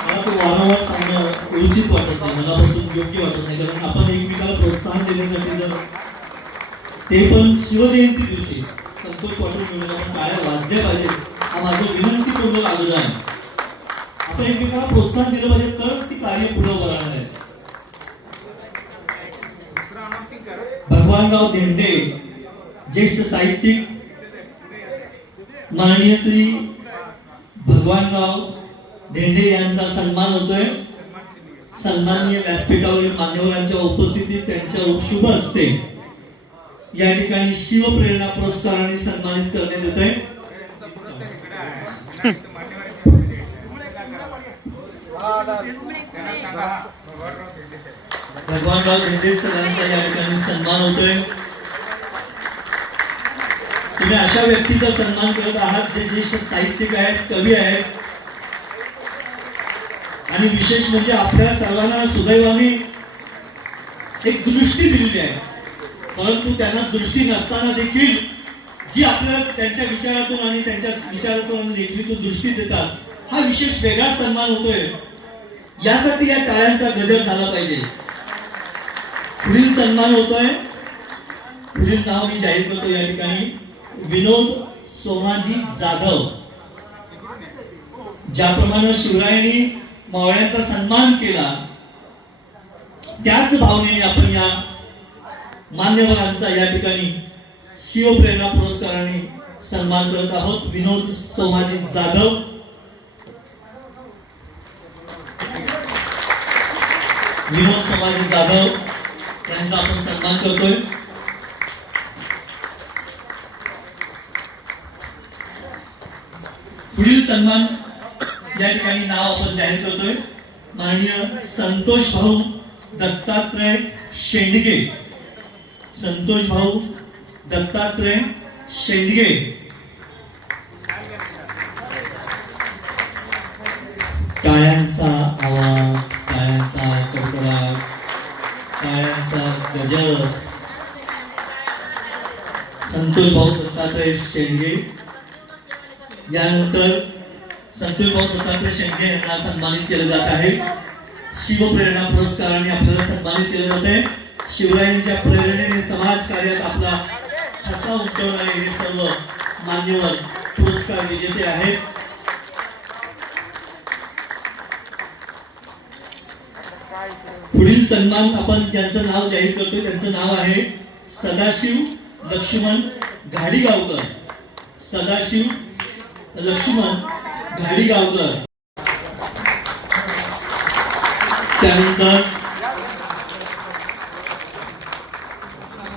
मला तो वारंवार सांगणं उचित वाटत नाही, मनापासून योग्य वाटत नाही, कारण आपण एकमेकाला प्रोत्साहन देण्यासाठी जर ते पण शिवजयंती दिवशी संतोष वाटून मिळून आपण टाळ्या वाजल्या पाहिजे हा माझं विनंतीपूर्वक आग्रह आहे. आपण एकमेकाला प्रोत्साहन दिलं पाहिजे तरच ती कार्य पुढे उभं राहणार आहे. भगवानराव धेंडे ज्येष्ठ साहित्यिक माननीय श्री भगवानराव धेंडे यांचा सन्मान होतोय. सन्माननीय व्यासपीठावरील मान्यवरांच्या उपस्थितीत त्यांच्या शुभ हस्ते या ठिकाणी शिवप्रेरणा पुरस्काराने सन्मानित करण्यात येत आहे. भगवानराव धेंडे सरांचा या ठिकाणी सन्मान होतोय. तुम्ही अशा व्यक्तीचा सन्मान करत आहात जे ज्येष्ठ साहित्यिक आहेत, कवी आहेत आणि विशेष म्हणजे आपल्या सर्वांना सुदैवाने एक दृष्टी दिलेली आहे, परंतु त्यांना दृष्टी नसताना देखील जी आपल्याला त्यांच्या विचारातून आणि त्यांच्या विचारातून नेतृत्व दृष्टी देतात हा विशेष वेगळा सन्मान होतोय. यासाठी या टाळ्यांचा गजर झाला पाहिजे. पुढील सन्मान होतोय. पुढील नाव मी जाहीर करतो या ठिकाणी विनोद सोमाजी जाधव. ज्याप्रमाणे शिवरायांनी मावळ्यांचा सन्मान केला त्याच भावनेने आपण या मान्यवरांचा या ठिकाणी शिवप्रेरणा पुरस्काराने सन्मान करत आहोत. विनोद सोमाजी जाधव विनोद सोमाजी जाधव यांचा आपण सन्मान करतोय. पुढील सन्मान या ठिकाणी नाव आपण जाहीर करतोय. माननीय संतोष भाऊ दत्तात्रय शेंडगे. संतोष भाऊ दत्तात्रय शेंडगे टाळ्यांचा आवाज, टाळ्यांचा कडकडाट, टाळ्यांचा गजर. संतोष भाऊ दत्तात्रय शेंडगे. यानंतर संतोष भाऊ दत्तात्रय शेंडगे यांना सन्मानित केलं जात आहे. शिवप्रेरणा पुरस्काराने आपल्याला सन्मानित केलं जात आहे. शिवरायांच्या प्रेरणेने समाज कार्यात आपला ठसा उमटवणारे हे सर्व मान्यवर पुरस्कार विजेते आहेत. पुढील सन्मान आपण ज्यांचं नाव जाहीर करतोय त्यांचं नाव आहे सदाशिव लक्ष्मण घाडीगावकर. सदाशिव लक्ष्मण घाडीगावकर. त्यानंतर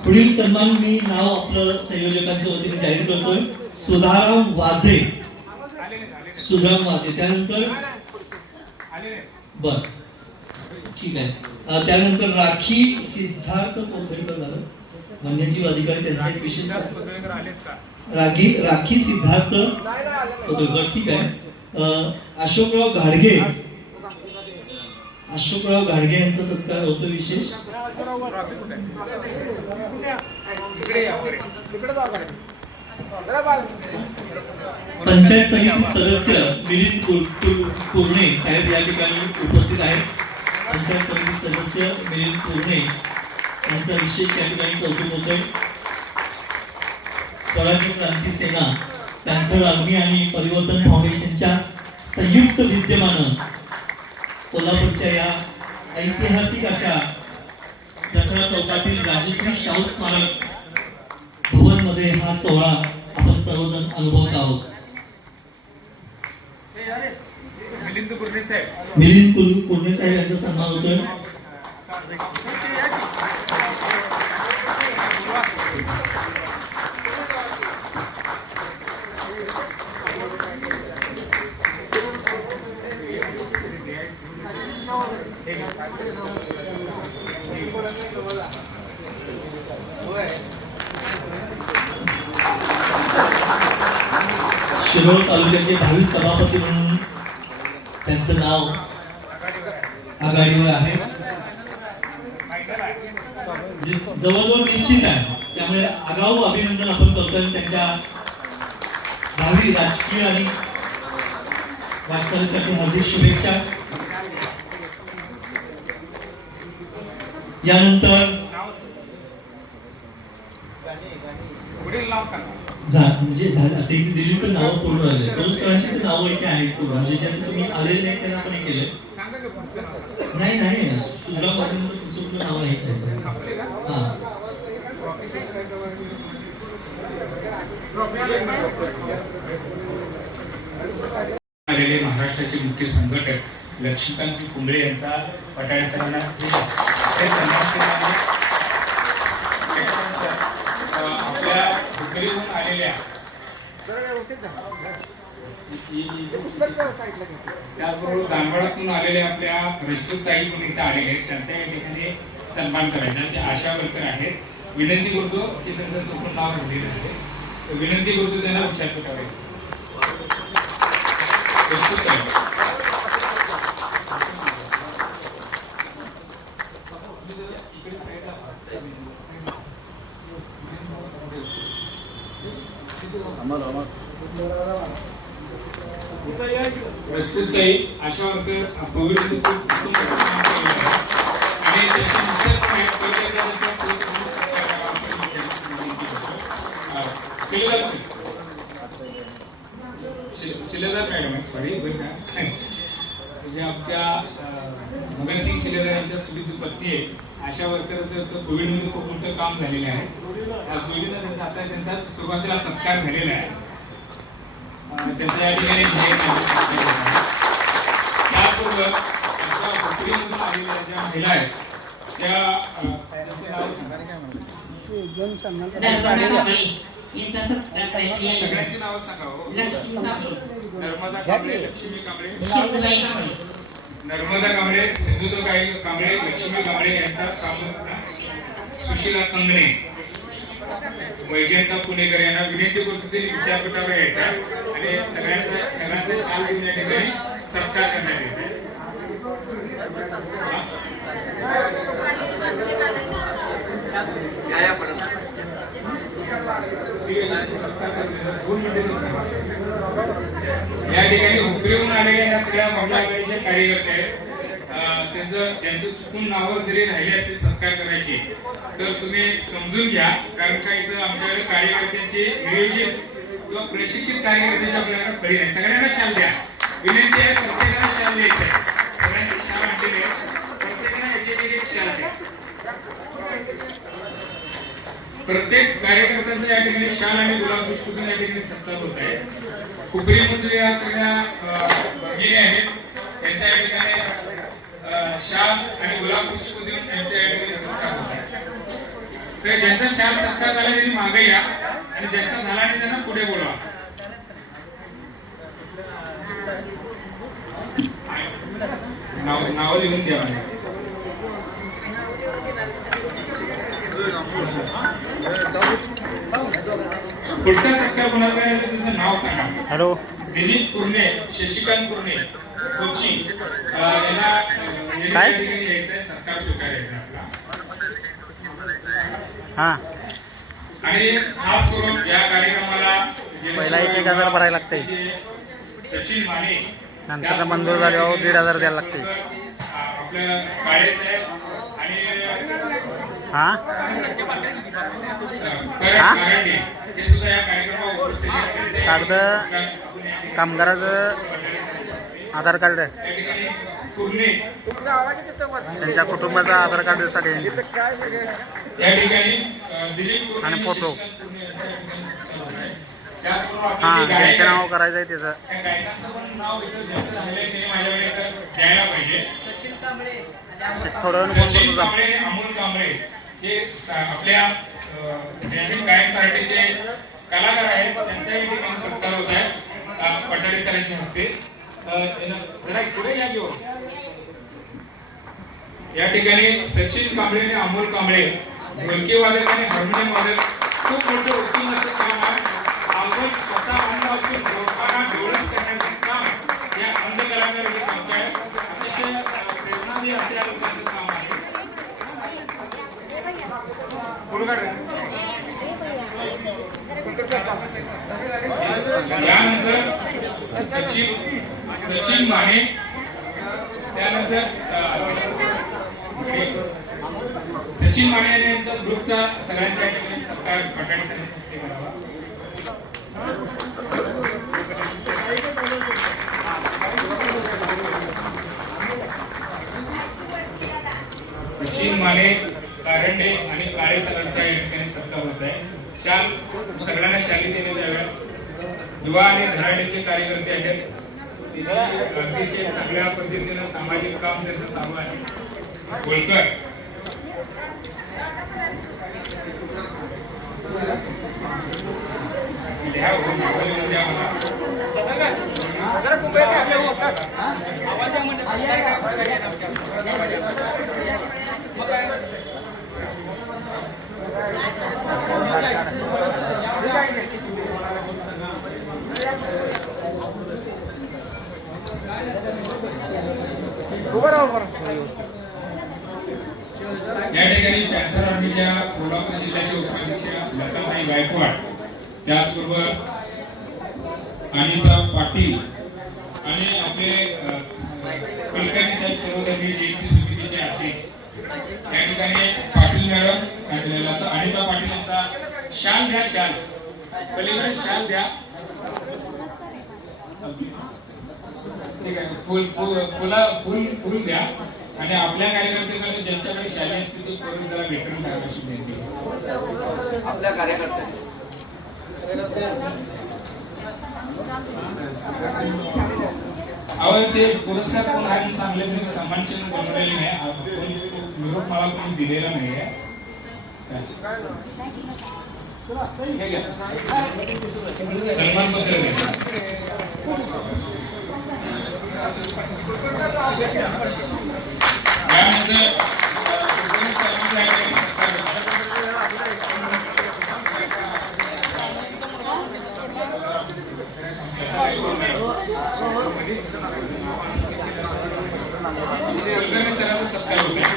पुढील सन्मान मी नाव आपलं संयोजकांच्या वतीने जाहीर करतोय सुधाराम वाझे. सुधाराम वाझे. त्यानंतर बर ठीक आहे. त्यानंतर राखी सिद्धार्थ कोथळीकर झालं वन्यजीव अधिकारी त्यांचा एक विशेष राखी सिद्धार्थ कोथळीकर. ठीक आहे. अशोकराव घाडगे यांचा सत्कार होतो विशेष. पंचायत समिती सदस्य मिलिंद कुरणे साहेब या ठिकाणी उपस्थित आहेत. पंचायत समिती सदस्य मिलिंद कुरणे यांचा विशेष या ठिकाणी कौतुक होतोय. स्वराज्य क्रांती सेना, पॅन्थर आर्मी आणि परिवर्तन फाउंडेशनच्या संयुक्त विद्यमानं कोल्हापूरच्या या ऐतिहासिक अशा दसरा चौकातील राजश्री शाहू स्मारक भवन मध्ये हा सोहळा आपण सर्वजण अनुभवत आहोत. मिलिंद कुरणे साहेब यांचा सन्मान होतोय. शिरोळ तालुक्याचे भावी सभापती म्हणून त्यांचं नाव आघाडीवर आहे. जवळजवळ निश्चित आहे. त्यामुळे आगाऊ अभिनंदन आपण करतोय त्यांच्या भावी राजकीय आणि वाटचालीसाठी हार्दिक शुभेच्छा. यानंतर म्हणजे ते दिली पण नावं पूर्ण झाले. पुरस्कारांची नावं इथे आहेत पूर्ण म्हणजे ज्यांना तुम्ही आलेले नाही त्यांना आपण हे केलंय. नाही सुद्धा पासून पुढचं नाव नाही साहेब. आलेले महाराष्ट्राचे मुख्य संघटक लक्ष्मीकांत कुंबळे यांचा पटाळे सरांना आपल्या हुकरीहून आलेल्या त्याचबरोबर दानवाडातून आलेल्या आपल्या रजपूतताई पण इथे आलेले आहेत. त्यांचा या ठिकाणी सन्मान करायचा. ते आशा वर्कर आहेत. विनंती करतो की त्यांचं चुकून नाव राहिलेलं आहे. विनंती करतो त्यांना उच्चार करायचं. प्रस्तुतताई आशा वर्कर कोविड आणि शिलेदार मॅडम सॉरी बरं का म्हणजे आमच्या भगतसिंग शिलेदार यांच्या सुविधी पत्नी आहे. आशा वर्करचं कोविडमध्ये खूप मोठं काम झालेलं आहे. त्या जोडीनं आता त्यांचा सुरुवातीला सत्कार झालेला आहे. त्यांच्या या ठिकाणी त्याचबरोबर हुकरीमधून आलेल्या ज्या महिला आहेत त्या सगळ्यांची नावं सांगा. नर्मदा कांबळे, लक्ष्मी कांबळे, नर्मदा कांबळे, सिंधुताई कांबळे, लक्ष्मी कांबळे यांचा सामना, सुशीला कंगणे, वैजयंत पुणेकर यांना विनंती करतो ते विद्यापीठावर यायचा आणि सगळ्यांचा शाल देऊन या ठिकाणी सत्कार करण्यात येते. या ठिकाणी हुकरी सगळ्या महिला आघाडीच्या कार्यकर्ते आहेत. त्यांचं चुकून नावं जरी राहिले असतील सत्कार करायची तर तुम्ही समजून घ्या, कारण का इथं आमच्याकडे कार्यकर्त्यांचे नियोजित किंवा प्रशिक्षित कार्यकर्त्यांची आपल्याला खरी आहे. सगळ्यांना शाल द्या, विनंती आहे, प्रत्येकाला शाल द्यायचं आहे. सगळ्यांची शाल आणलेली आहे, प्रत्येकाला एक शाल द्या. प्रत्येक कार्यकर्त्यांचा या ठिकाणी शाल आणि गुलाब पुष्पगुच्छ या ठिकाणी सत्कार होत आहे. खुपरी मंडळी या सगळ्या भगिनी आहेत, त्यांच्या या ठिकाणी शाल आणि गुलाब पुष्प देऊन त्यांच्या या ठिकाणी सत्कार होत आहे. सर, ज्यांचा शाल सत्कार झाला त्यांनी मागे या आणि ज्यांचा झाला नाही त्यांना पुढे बोलवा. नाव लिहून द्या. पुढचा सत्कार कोणाचा आहे त्याचं नाव सांगा. हॅलो. दिलीप कुर्णे, शशिकांत कुर्णे, कोची याला काय? यायचा सत्कार स्वीकारायचा आपला. हा, आणि खास करून या कार्यक्रमाला पहिला 1,000 भरायला लागते, सचिन माने नंतर मंजूर झाल्यावर 1,500 द्यायला लागते. आपल्या काळे साहेब आणि हा करांडे हे सुद्धा या कार्यक्रमात उपस्थित आहेत. कागद, कामगाराचं आधार कार्ड, कुर्णे त्यांच्या कुटुंबाचा आधार कार्डसाठी या ठिकाणी दिलीप आणि फोटो. त्याचबरोबर हा, आपले जे गायक ज्यांच्या नाव आहेत, करायचं आहे त्याचं. त्या गायकांचं पण नाव इथं ज्यांचं झालंय ते माझ्याकडे द्यायला पाहिजे. थोडं वेळ फोन सचिन करतो जा. कांबळे आणि अमोल कांबळे हे आपल्या जयंत गायक पार्टीचे कलाकार आहेत, त्यांचाही ठिकाणी सत्कार होत आहे पठाडे सरांच्या हस्ते. जरा पुढे या घेऊन. या ठिकाणी सचिन कांबळे आणि अमोल कांबळे ढोलकी वादक आणि हार्मोनियम वादक खूप मोठं उत्तम असं काम आहे. आपण स्वतः अंगापासून लोकांना डोळस करण्याचं काम या अंध कलाकारांचं काम आहे. अतिशय प्रेरणादायी असे या लोकांचं काम आहे. यानंतर सचिन माने, त्यानंतर सचिन माने यांचा ग्रुपचा सगळ्यांच्या ठिकाणी सत्कार पठाडे सरांच्या हस्ते करावा. सचिन माने, कारंडे आणि काळे सरांचा या ठिकाणी सत्कार होत आहे. शाल सगळ्यांना शाली देण्यात याव्या. युवा आणि धडाडीचे कार्यकर्ते आहेत, अतिशय चांगल्या पद्धतीनं सामाजिक काम त्यांचं चालू आहे. होळकर या ठिकाणी पॅन्थर आर्मीच्या कोल्हापूर जिल्ह्याच्या उपाध्यक्ष लताताई गायकवाड, त्याचबरोबर अनिता पाटील आणि आपले कुलकर्णी साहेब सर्वधर्मीय जयंती समितीचे अध्यक्ष या ठिकाणी पाटील मॅडम, अनिता पाटील यांचा शाल द्या. शाल पलीकडे शाल द्या. ठीक आहे, फुल द्या. आणि आपल्या कार्यकर्त्यांकडे ज्यांच्याकडे शाली असते ते करून जरा भेटून टाकायची विनंती. आपल्या कार्यकर्ते अहो, ते पुरस्कार कोण आहे चांगले तरी सन्मानचिन्ह बनवलेले नाही. निरोप मला कोणी दिलेला नाही आहे. सन्मान पत्र सरांचा सत्कार होत आहे.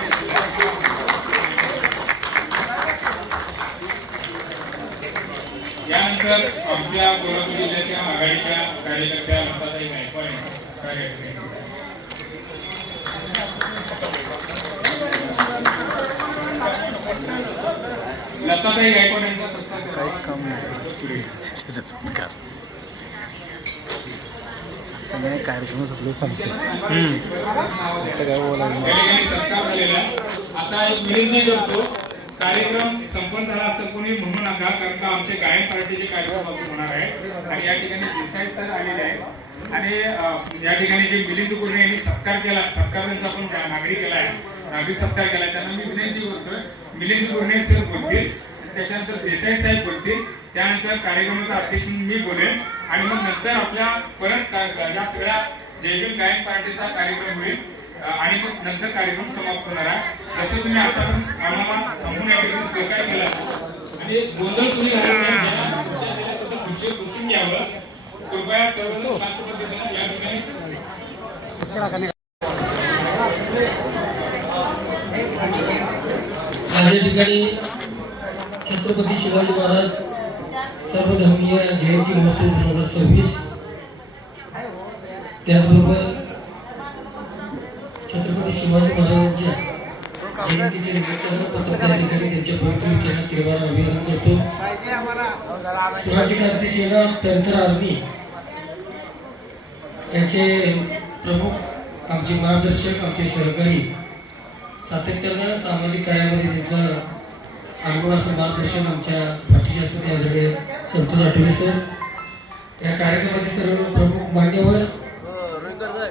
यानंतर आमच्या कोल्हापूर जिल्ह्याच्या आघाडीच्या कार्यकर्त्या लताताई गायकवाड यांचा सत्कार या ठिकाणी लताताई गायकवाड यांचा सत्कार काहीच करावा. काम नाही कार्यक्रम सगळे सांगते काय बोलायचं. या ठिकाणी सत्कार झालेला आहे. आता एक विनंती करतो, कार्यक्रम संपन्न झाला असं कोणी म्हणू नका, कारण का आमचे गायन पार्टीचे कार्यक्रम अजून होणार आहे आणि या ठिकाणी देसाई सर आलेले आहेत आणि या ठिकाणी जे मिलिंद गुर्णे यांनी सत्कार केला, सत्कार त्यांचा पण नागरी केला आहे, नागरी सत्कार केला, त्यांना मी विनंती करतोय मिलिंद गुर्णे सर बोलतील, त्याच्यानंतर देसाई साहेब बोलतील, त्यानंतर कार्यक्रमाचं अध्यक्ष मी बोलेन आणि मग नंतर आपल्या परत या सगळ्या जयभीम गायन पार्टीचा कार्यक्रम होईल आणि मग नंतर कार्यक्रम समाप्त होणार आहे. जसं तुम्ही आतापर्यंत आम्हाला थांबून या ठिकाणी सहकार्य केला आणि गोंधळ तुम्ही खुर्चीवर बसून घ्यावं, कृपया सर्वजण शांत पद्धतीने या ठिकाणी. आज या ठिकाणी छत्रपती शिवाजी महाराज सर्वधर्मीय जयंती महोत्सव 2026, त्याचबरोबर छत्रपती शिवाजी महाराजांच्या जयंतीच्या निमित्तानं त्या ठिकाणी त्यांच्या पवित्र विचारात त्रिवार अभिवादन करतो. स्वराज्य क्रांती सेना पॅन्थर आर्मी यांचे प्रमुख, आमचे मार्गदर्शक, आमचे सहकारी, सातत्यानं सामाजिक कार्यामध्ये त्यांचं अनुभव असं मार्गदर्शन आमच्या पाठीशी असतं त्याकडे संतोष आठवले सर, या कार्यक्रमाचे सर्व प्रमुख मान्यवर,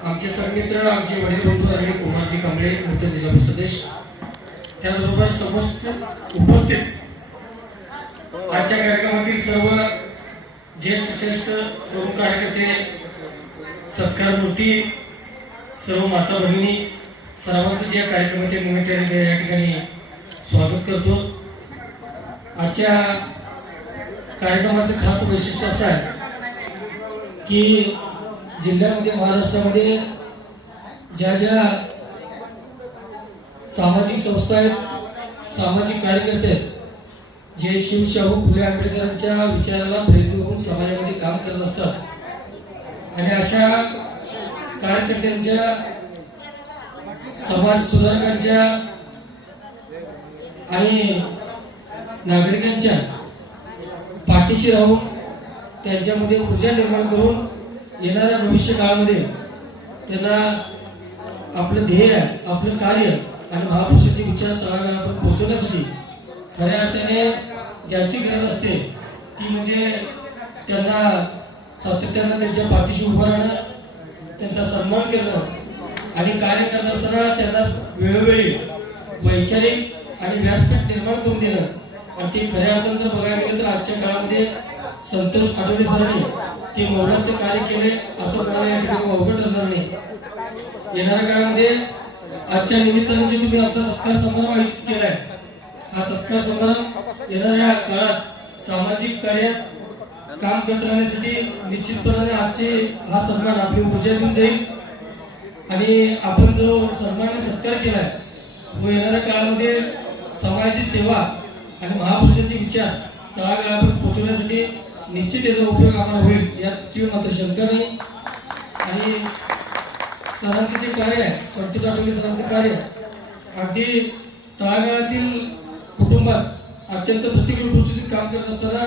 आमचे सहमित्र, आमचे वडील बंधू आदरणीय कुमारजी कांबळे, मुख्य जिल्हा सदस्य, त्याचबरोबर समस्त उपस्थित आजच्या कार्यक्रमातील सर्व ज्येष्ठ श्रेष्ठ प्रमुख कार्यकर्ते, सत्कार मूर्ती, सर्व माता भगिनी, सर्वांचं ज्या कार्यक्रमाच्या निमित्ताने या ठिकाणी स्वागत करतो. आजच्या कार्यक्रमाचं खास वैशिष्ट्य असं आहे की जिल्ह्यामध्ये, महाराष्ट्रामध्ये ज्या ज्या सामाजिक संस्था आहेत, सामाजिक कार्यकर्ते आहेत, जे शिवशाहू फुले आंबेडकरांच्या विचाराला प्रेरित होऊन समाजामध्ये काम करत असतात आणि अशा कार्यकर्त्यांच्या, समाज सुधारकांच्या आणि नागरिकांच्या पाठीशी राहून त्यांच्यामध्ये ऊर्जा निर्माण करून येणाऱ्या भविष्य काळामध्ये त्यांना आपलं ध्येय, आपलं कार्य आणि महापुरुषाचे विचार तळागाळापर्यंत पोहोचवण्यासाठी खऱ्या अर्थाने ज्याची गरज असते ती म्हणजे त्यांना सातत्यानं त्यांच्या पाठीशी उभं राहणं, त्यांचा सन्मान करणं आणि कार्य करत असताना त्यांना वेळोवेळी वैचारिक आणि व्यासपीठ निर्माण करून देणं. आणि ते खऱ्या अर्थानं जर बघायला गेलं तर आजच्या काळामध्ये संतोष आठवले सरांनी ते मौलाचं कार्य केले असं म्हणायला या ठिकाणी अवघड ठरणार नाही. येणाऱ्या काळामध्ये आजच्या निमित्तानं जे तुम्ही आमचा सत्कार समारंभ आयोजित केलाय, हा सत्कार समारंभ येणाऱ्या काळात सामाजिक कार्यात काम करत राहण्यासाठी निश्चितपणे आजचे हा सन्मान आपली ऊर्जा देऊन जाईल आणि आपण जो सन्मानाने सत्कार केलाय तो येणाऱ्या काळामध्ये समाजाची सेवा आणि महापुरुषांचे विचार तळागाळापर्यंत पोहोचवण्यासाठी निश्चित त्याचा उपयोग आम्हाला होईल, यात तीव्र मात्र शंका नाही. आणि सरांचे जे कार्य आहे, संतोष आठवले सरांचं कार्य अगदी तळागाळातील कुटुंबात अत्यंत प्रतिकूल परिस्थितीत काम करत असताना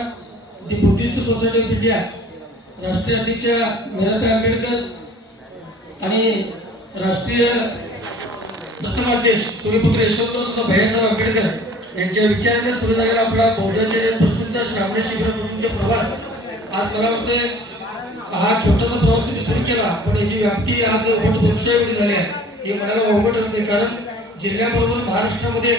दी बुद्धिस्ट सोसायटी ऑफ इंडिया राष्ट्रीय अध्यक्ष मीराबाई आंबेडकर आणि राष्ट्रीय दत्तमाध्यक्ष सूर्यपुत्र यशवंतराव भैयासाहेब आंबेडकर यांच्या विचाराने सुरू झालेला आपला बौद्धांच्या श्रावणी शिबिरापासूनचा प्रवास आज मला वाटते हा छोटासा प्रवास तुम्ही सुरू केला, पण याची व्याप्ती आज वटवृक्षाएवढी झाली आहे हे म्हणायला अवघड होते. कारण जिल्ह्याबरोबर महाराष्ट्रामध्ये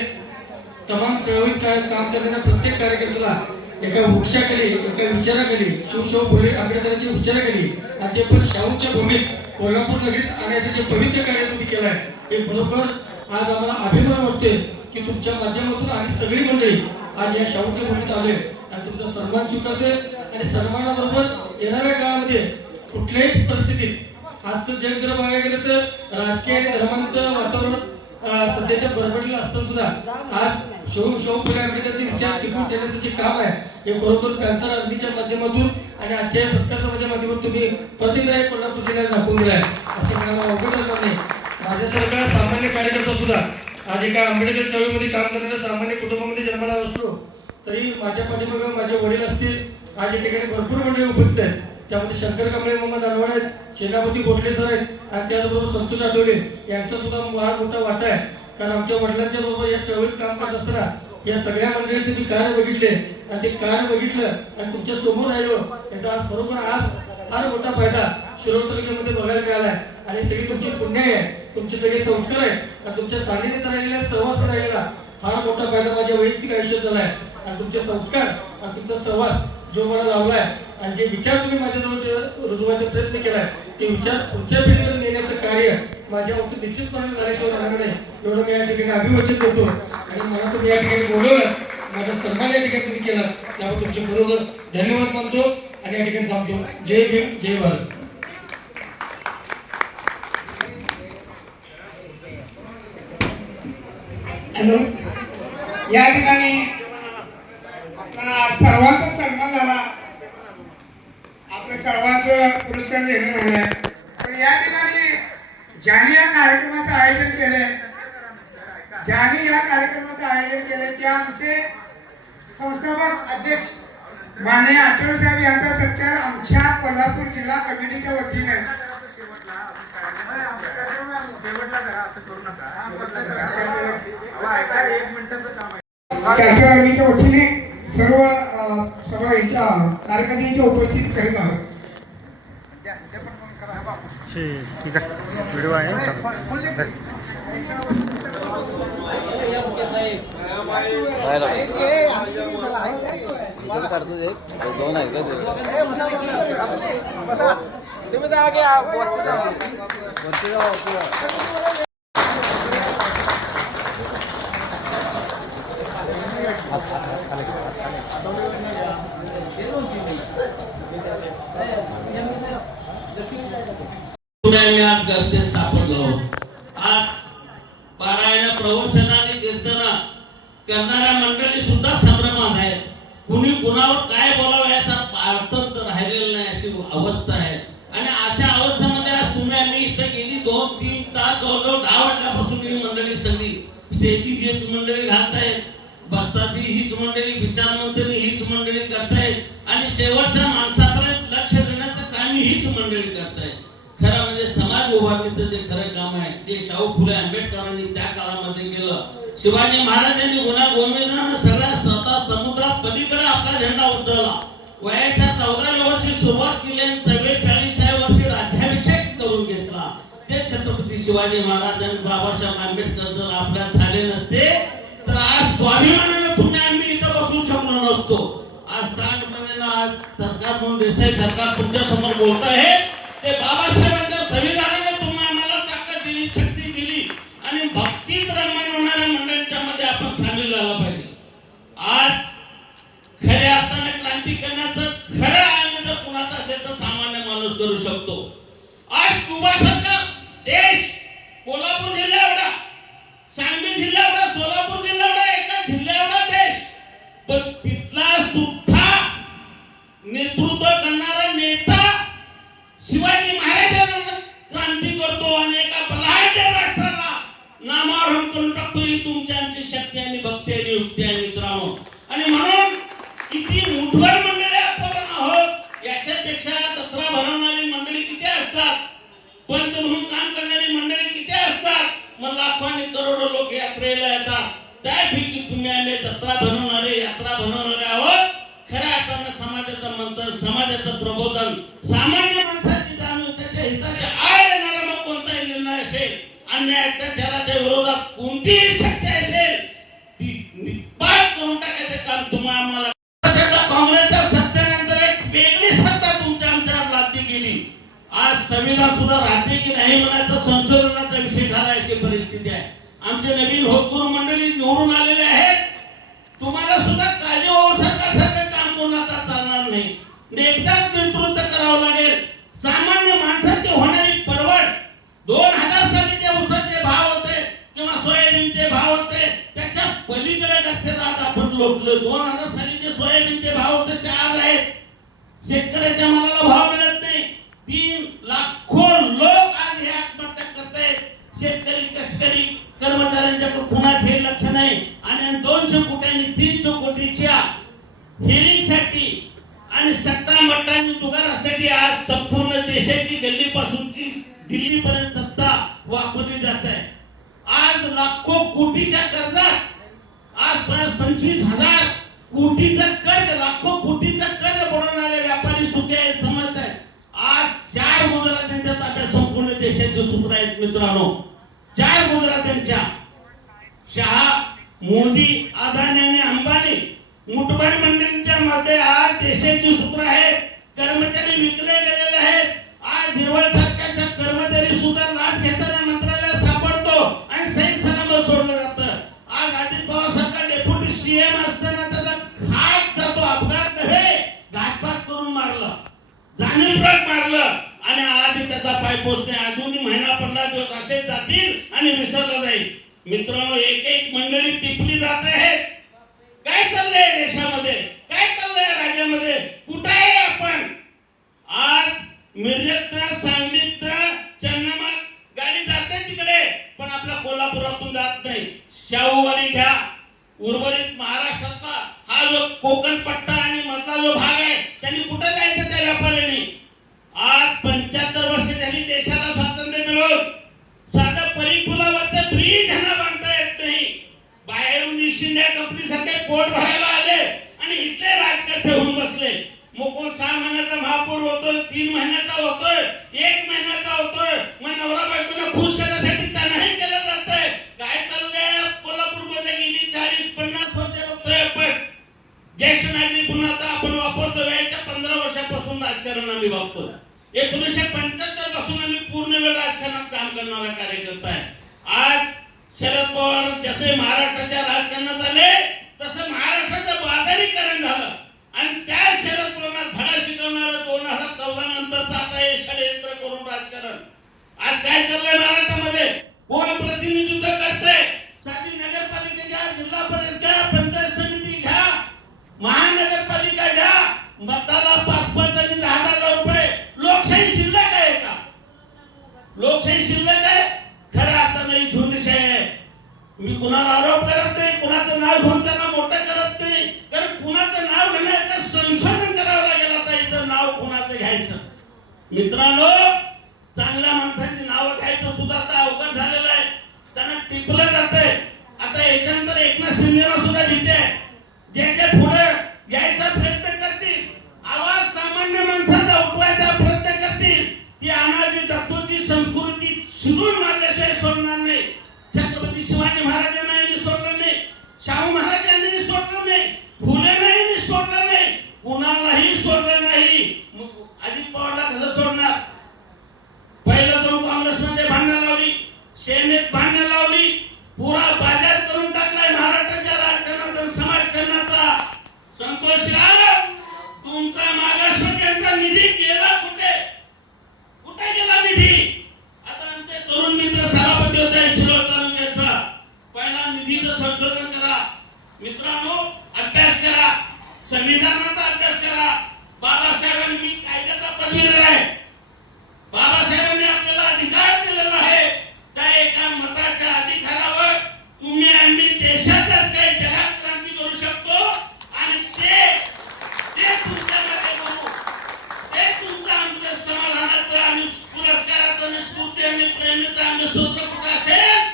तमाम चळवळीत काम करणाऱ्या प्रत्येक कार्यकर्त्याला एका वृक्षाखाली, एका विचाराखाली, शिवशाहू फुले आंबेडकरांच्या विचाराखाली आणि ते पण शाहूच्या भूमीत कोल्हापूर नगरीत आणण्याचं जे पवित्र कार्य तुम्ही केलंय हे बरोबर आज आम्हाला अभिमान वाटते की तुमच्या माध्यमातून आम्ही सगळी मंडळी आज या शाहूच्या भूमीत आलोय आणि तुमचा सन्मान स्वीकारतोय. आणि सन्मानाबरोबर येणाऱ्या काळामध्ये कुठल्याही परिस्थितीत आजचं जग जर बघायला गेलं तर राजकीय आणि धर्मांत वातावरण सध्याच्या बरबडलेलं असतं सुद्धा आज शाहू फुले आंबेडकरचे विचार टिकून ठेवण्याचं जे काम आहे हे खरोखर पॅन्थर आर्मीच्या माध्यमातून आणि आजच्या सत्कार समाजाच्या माध्यमातून तुम्ही प्रतिनिधी कोल्हापूर जिल्ह्याला दाखवून दिलाय असं म्हणायला अवघड होणार नाही. माझ्यासारखा सामान्य कार्यकर्ता सुद्धा आज एका आंबेडकर चळवळीमध्ये काम करणाऱ्या सामान्य कुटुंबामध्ये जन्माला असतो तरी माझ्या पाठीमागं माझे वडील असतील, आज या ठिकाणी भरपूर मंडळी उपस्थित आहेत. त्यामध्ये शंकर कांबळे मोहम्मद अनवड आहेत, सेनापती भोसले सर आहेत आणि त्याचबरोबर संतोष आठवले यांचा सुद्धा फार मोठा वाटा आहे. कारण आमच्या वडिलांच्या बरोबर या चळवळीत काम करत असताना या सगळ्या मंडळीचे मी कार्य बघितले आणि ते कार्य बघितलं आणि तुमच्या समोर राहिलो, याचा आज बरोबर आज फार मोठा फायदा शिरोळ तालुक्यामध्ये बघायला मिळाला आहे. आणि सगळी तुमची पुण्य आहे, तुमचे सगळे संस्कार आहेत आणि तुमच्या सानिध्यात राहिलेल्या सहवास राहिलेला फार मोठा फायदा माझ्या वैयक्तिक आयुष्यात झाला आहे. आणि तुमचे संस्कार आणि तुमचा सहवास जो मला लावलाय आणि जे विचार तुम्ही माझ्याजवळ रुजवायचा प्रयत्न केलाय ते विचार पुढच्या पिढीकडे नेण्याचं कार्य माझ्या बाबतीत निश्चितपणे झाल्याशिवाय राहणार नाही, एवढं मी या ठिकाणी अभिवचन करतो. आणि मला तुम्ही या ठिकाणी बोलवलं, माझा सन्मान या ठिकाणी तुम्ही केला, त्यामुळे तुमचे बरोबर धन्यवाद मानतो आणि या ठिकाणी थांबतो. जय भीम, जय भारत. या ठिकाणी सर्वांचा सन्मान झाला, आपल्या सर्वांचं पुरस्कार देणं झालंय. तर या ठिकाणी ज्यांनी या कार्यक्रमाचं आयोजन केलंय, ते आमचे संस्थापक अध्यक्ष माननीय आठवले साहेब यांचा सत्कार आमच्या कोल्हापूर जिल्हा कमिटीच्या वतीने त्याच्या वतीने सर्व यांच्या कार्यकर्त्यांच्या उपस्थित करीत आहोत. ठीक आहे, व्हिडिओ आहे दोन आहे मी आज गर्दीत सापडलो. आज पारायण प्रवचनाने कीर्तना करणाऱ्या मंडळी सुद्धा संभ्रमात आहेत. कुणी कुणावर काय बोलावं याचा पार्थ राहिलेला नाही अशी अवस्था आहे. आणि अशा अवस्थेमध्ये आज तुम्ही आम्ही इथं गेली 2-3 तास जवळजवळ 10 वाजल्यापासून ही मंडळी सगळी स्टेजची हीच मंडळी घालतायत, बसतात हीच मंडळी, विचार मंत्री हीच मंडळी करतायत आणि शेवटच्या माणसापर्यंत लक्ष देण्याचं काम हीच मंडळी करतायत. खरं म्हणजे समाज उभारणीचं जे खरं काम आहे ते शाहू फुले आंबेडकरांनी त्या काळामध्ये केलं. शिवाजी महाराजांनी गुण्यागोविंदानं सगळ्या स्वतः समुद्रात पलीकडे आपला झेंडा उतरवला. वयाच्या 14व्या वर्षी सुरुवात केली आणि 44व्या वर्षी राज्याभिषेक करून घेतला. ते छत्रपती शिवाजी महाराज आणि बाबासाहेब आंबेडकर जर आपल्यात झाले नसते तर आज स्वाभिमानाने तुम्ही आम्ही इथं बसू शकलो नसतो. आज ताटपणानं आज सरकार म्हणून देसाई सरकार तुमच्या समोर बोलत आहे. ते बाबासाहेबांच्या संविधानाने तुम्ही आम्हाला ताकद दिली, शक्ती दिली आणि भक्तीत रमण होणाऱ्या मंडळींच्या मध्ये आपण सामील झाला पाहिजे. आज खऱ्या अर्थाने क्रांती करण्याचं खरं आयोजन जर कुणाचं असेल तर सामान्य माणूस करू शकतो. आज कुबा सरकार देश कोल्हापूर जिल्हा एवढा, सांगली जिल्हा एवढा, सोलापूर जिल्हा एवढा, एका जिल्हा एवढा देश, पण तिथला सुद्धा नेतृत्व करणारा नेता शिवाजी महाराजांना क्रांती करतो आणि एका बलाढ्य राष्ट्राला नामारोहण करून टाकतो. ही तुमची आमची शक्ती आणि भक्ती आणि युक्ती आहे मित्रांनो. आणि म्हणून किती मुठभर मंडळी आपण आहोत, याच्यापेक्षा जत्रा भरवणारी मंडळी किती असतात, पंच म्हणून काम करणारी मंडळी किती असतात. मग लाखो आणि करोडो लोक यात्रेला येतात. त्यापैकी तुम्ही आम्ही जत्रा भरवणारे, यात्रा भरवणारे आहोत. खऱ्या अर्थानं समाजाचं मंत्र, समाजाचं प्रबोधन, सामान्य माणसाची जाणून त्याच्या हिताचे आड येणारा मग कोणताही निर्णय असेल, अन्याय अत्याचाराच्या विरोधात कोणतीही शक्ती असेल ती निपात करून टाकायचं काम तुम्हाला आम्हाला. काँग्रेसच्या सत्तेनंतर एक वेगळी सत्ता तुमच्या आमच्यावर लादली गेली. आज संविधान सुद्धा राहते की नाही म्हणायचा संशोधनाचा विषय झाला अशी परिस्थिती आहे. आमचे नवीन होतकरू मंडळी निवडून आलेले आहेत. तुम्हाला सुद्धा काळजी सरकारसारखं काम कोणाचा चालणार नाही. एकदाच नेतृत्व करावं लागेल. सामान्य माणसाची होणारी परवड 2000 साली जे ऊसाचे भाव होते किंवा सोयाबीनचे भाव होते त्याच्या पलीकडे गत्तेत आज आपण लोटलो. 2000 साली जे सोयाबीनचे भाव होते ते आज आहेत. शेतकऱ्याच्या मालाला भाव मिळत नाही. 3 लाखो लोक आज हे आत्महत्या करतायत. शेतकरी, कष्टकरी, कर्मचाऱ्यांच्या कुणाचे लक्ष नाही आणि 200 कोट्यांनी 300 कोटीच्या हेरिंगसाठी आणि सत्ता मतांनी जुगारासाठी आज संपूर्ण देशाची गल्लीपासूनची दिल्लीपर्यंत सत्ता वापरली जात आहे. आज लाखो कोटीच्या कर्जात आज 25,000 कोटीचं कर्ज, लाखो कोटीचं कर्ज बुडवणारे व्यापारी सुखी आहेत, समजत आहेत. आज 4 गुजरात्यांच्या ताब्यात संपूर्ण देशाचे सूत्र आहेत मित्रांनो. 4 गुजरात्यांच्या शहा, मोदी, अदानी आणि अंबानी मुठभर मंडळींच्या मध्ये आज देशाची सूत्र आहेत. कर्मचारी विकले गेलेले आहेत. आज हिरवळ सरकारच्या कर्मचारी सुद्धा लाच घेताना मंत्रालयात सापडतो आणि सही सलामत सोडलं जातं. आज अजित पवार सरकार डेप्युटी सीएम असताना त्याचा घात जातो, अपघात नव्हे घातपात करून मारलं, जाणीवपूर्वक मारलं आणि आज त्याचा पाय पोचणे. अजूनही महिना 15 दिवस असेच जातील आणि विसरलं जाईल. मित्रांनो, एक एक मंडळी टिपली जात आहेत. काय चाललंय देशामध्ये, काय चाललंय राज्यामध्ये, कुठं आहे आपण? आज मिरजेतनं, सांगलीतनं चन्नमाळ गाडी जाते तिकडे, पण आपल्या कोल्हापुरातून जात नाही. शाहूवाडी घ्या, उर्वरित महाराष्ट्रातला हा जो कोकण पट्टा आणि मधला जो भाग आहे त्यांनी कुठं जायचं त्या व्यापाऱ्यांनी? आज 75 वर्ष झाली देशाला स्वातंत्र्य मिळवून साधं परिपुलावरचं ब्रिज ह्यांना बांधता येत नाही. बाहेरून ईस्ट इंडिया कंपनी सारखे पोट भरायला आले आणि इथले राजकारणी होऊन बसले. मुकुल 6 महिन्याचा महापौर होतोय, 3 महिन्याचा होतोय, 1 महिन्याचा होतोय, मग नवरा बायकोला खुश करण्यासाठी त्यांनाही केलं जातंय. काय चाललंय कोल्हापूरमध्ये? गेली 40-50 वर्ष बघतोय आपण. ज्येष्ठ नागरिक म्हणून आता आपण वापरतो. वयाच्या 15 वर्षापासून राजकारण आम्ही वापरतो. 1975 पासून आम्ही पूर्ण वेळ राजकारणात काम करणारा कार्यकर्ता आहे. आज शरद पवार जसे महाराष्ट्राच्या राजकारणात आले तसं महाराष्ट्राचं बाजारीकरण झालं आणि त्या शरद पवारांना धडा शिकवणारं 2014 नंतरचं आता हे षडयंत्र करून राजकारण. आज काय चाललंय महाराष्ट्रामध्ये? कोण प्रतिनिधित्व करतंय? साठी नगरपालिका घ्या, जिल्हा परिषद घ्या, पंचायत समिती घ्या, महानगरपालिका घ्या, मताला 5-5 आणि 10,000 रुपये. लोकशाही शिल्लक आहे का? लोकशाही शिल्लक आहे? खरं आता नाही, झुंडशाही आहे. मी कुणाला आरोप करत नाही, कुणाचं नाव घेऊन त्यांना मोठं करत नाही, कारण कुणाचं नाव घेण्याचं संशोधन करावं लागेल. आता इथं नाव कुणाचं घ्यायचं? मित्रांनो, चांगल्या माणसांची नावं घ्यायचं सुद्धा आता अवघड झालेलं आहे. त्यांना टिपलं जातंय. आता याच्यानंतर एकनाथ शिंदेला सुद्धा भीती आहे. ज्याच्या पुढे यायचा प्रयत्न करतील, आवाज सामान्य माणसाचा उठवायचा प्रयत्न करतील, ती अनाजी दत्तूची संस्कृती शिरून मारल्याशिवाय सोडणार नाही. छत्रपती शिवाजी महाराजांनी सोडलं नाही, शाहू महाराजांनी सोडलं नाही, फुलेंनी सोडलं नाही, कुणालाही सोडलं नाही. अजित पवारला कसं सोडणार? पहिलं दोन काँग्रेसमध्ये भांडणं लावली, सेनेत भांडणं लावली, पुरा बाजार करून टाकलाय महाराष्ट्राच्या राजकारणाचा, समाजकारणाचा. संतोषराव, तुमचा मागासवर्गीयांचा निधी गेला कुठे? कुठे गेला निधी? आता आमचे तरुण मित्र सभापती होते शिरोळ तालुक्याचा. पहिला निधीचं संशोधन करा मित्रांनो, अभ्यास करा, संविधानाचा अभ्यास करा. बाबासाहेबांनी कायद्याचा पदवीधर आहे. बाबासाहेबांनी आपल्याला अधिकार दिलेला आहे. त्या एका मताच्या अधिकारावर तुम्ही आम्ही देशातच काही जगात क्रांती करू शकतो आणि ते तुमच्यामध्ये करू. ते तुमचं आमच्या समाधानाचं आणि पुरस्काराचं आणि स्फूर्ती आणि प्रेरणेचं आमचं सूत्र कुठं असेल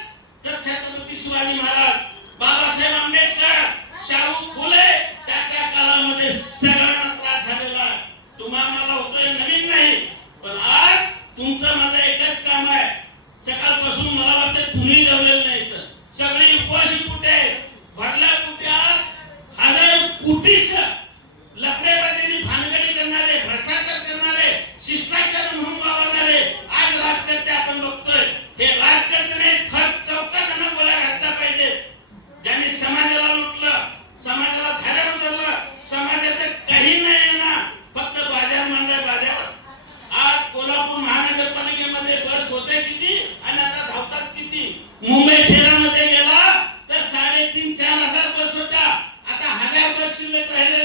तर छत्रपती शिवाजी महाराज, बाबासाहेब आंबेडकर, शाहू फुले. त्या काळामध्ये सगळ्यांना त्रास झालेला आहे. तुम्हाला होतोय नवीन नाही, पण आज तुमचं माझं एकच काम आहे. सकाळपासून मला वाटतं तुम्ही जेवलेलं नाही, तर सगळी उपवासी कुठे, भरल्या कुठे, आज 1000 कोटीचं लफडेबाजीने भानगडी करणारे, भ्रष्टाचार करणारे, शिष्टाचार म्हणून वावरणारे आज राजकर्ते आपण बघतोय. हे राजकर्ते नाही, खत चौकात गोळ्या घातल्या पाहिजे. ज्यांनी समाजाला लुटलं, समाजाला धाऱ्यावर धरलं, समाजाचं काही नाही ना, फक्त बाजार म्हणलाय बाजार. आज कोल्हापूर महानगरपालिकेमध्ये बस होते किती आणि आता धावतात किती? मुंबई शहरामध्ये गेला तर 3,500-4,000 बस होत्या, आता 1000 बस शिल्लक राहिले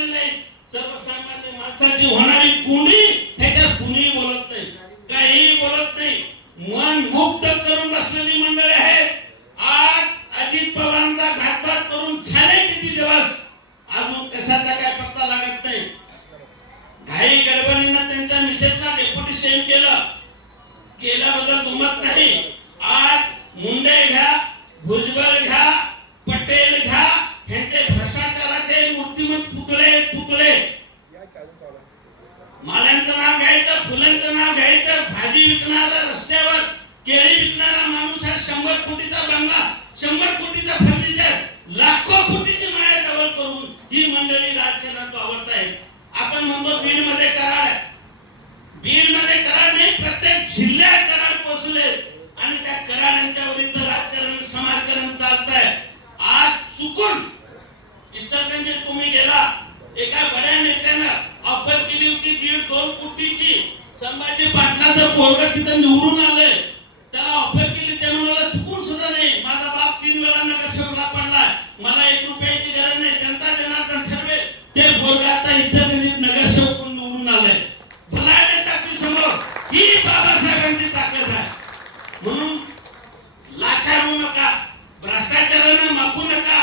आपण म्हणतो बीडमध्ये कराड आहे, बीडमध्ये कराड नाही, प्रत्येक जिल्ह्यात कराड पोहोचले आणि त्या कराडांच्या विरुद्ध राजकारण समाजकारण चालतंय. आज चुकून इचलकरंजीत तुम्ही गेला, एका बड्या नेत्यानं ऑफर केली होती 1.5-2 कोटीची. संभाजी पाटलाचं पोरगं तिथं निवडून आलंय, त्याला ऑफर केली, ते म्हणाला चुकून सुद्धा नाही, माझा बाप 3 वेळा नगरसेवकला पडला, मला 1 रुपयाची गरज नाही, जनता जनार्दन ठरवे. ते पोरगं आता इचलकरंजीत नगरसेवक निवडून आलंय. भलाय ताकदी समोर ही बाबासाहेबांची ताकद आहे. म्हणून लाचार होऊ नका, भ्रष्टाचारानं माफू नका,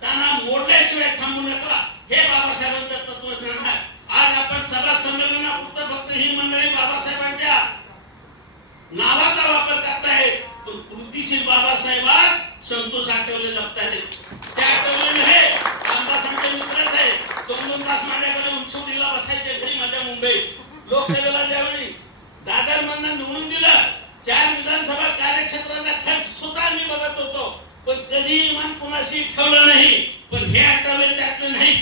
त्यांना मोडल्याशिवाय थांबू नका. हे बाबासाहेबांचं तत्वज्ञान आहे. आज आपण सभा संमेलनापुरतं फक्त ही मंडळी बाबासाहेबांच्या नावाचा वापर करताय, पण कृतीशील बाबासाहेबात संतोष आठवले जपतायत. त्या आठवले हे रामदास आमचे मित्रच आहे. 2-2 तास माझ्याकडे उंचवडीला बसायचे घरी माझ्या मुंबईत. लोकसभेला ज्यावेळी दादर मधनं निवडून दिलं, 4 विधानसभा कार्यक्षेत्राचा खर्च सुद्धा मी बघत होतो, पण कधी मन कोणाशी ठेवलं नाही. पण हे आठवले त्यातले नाही,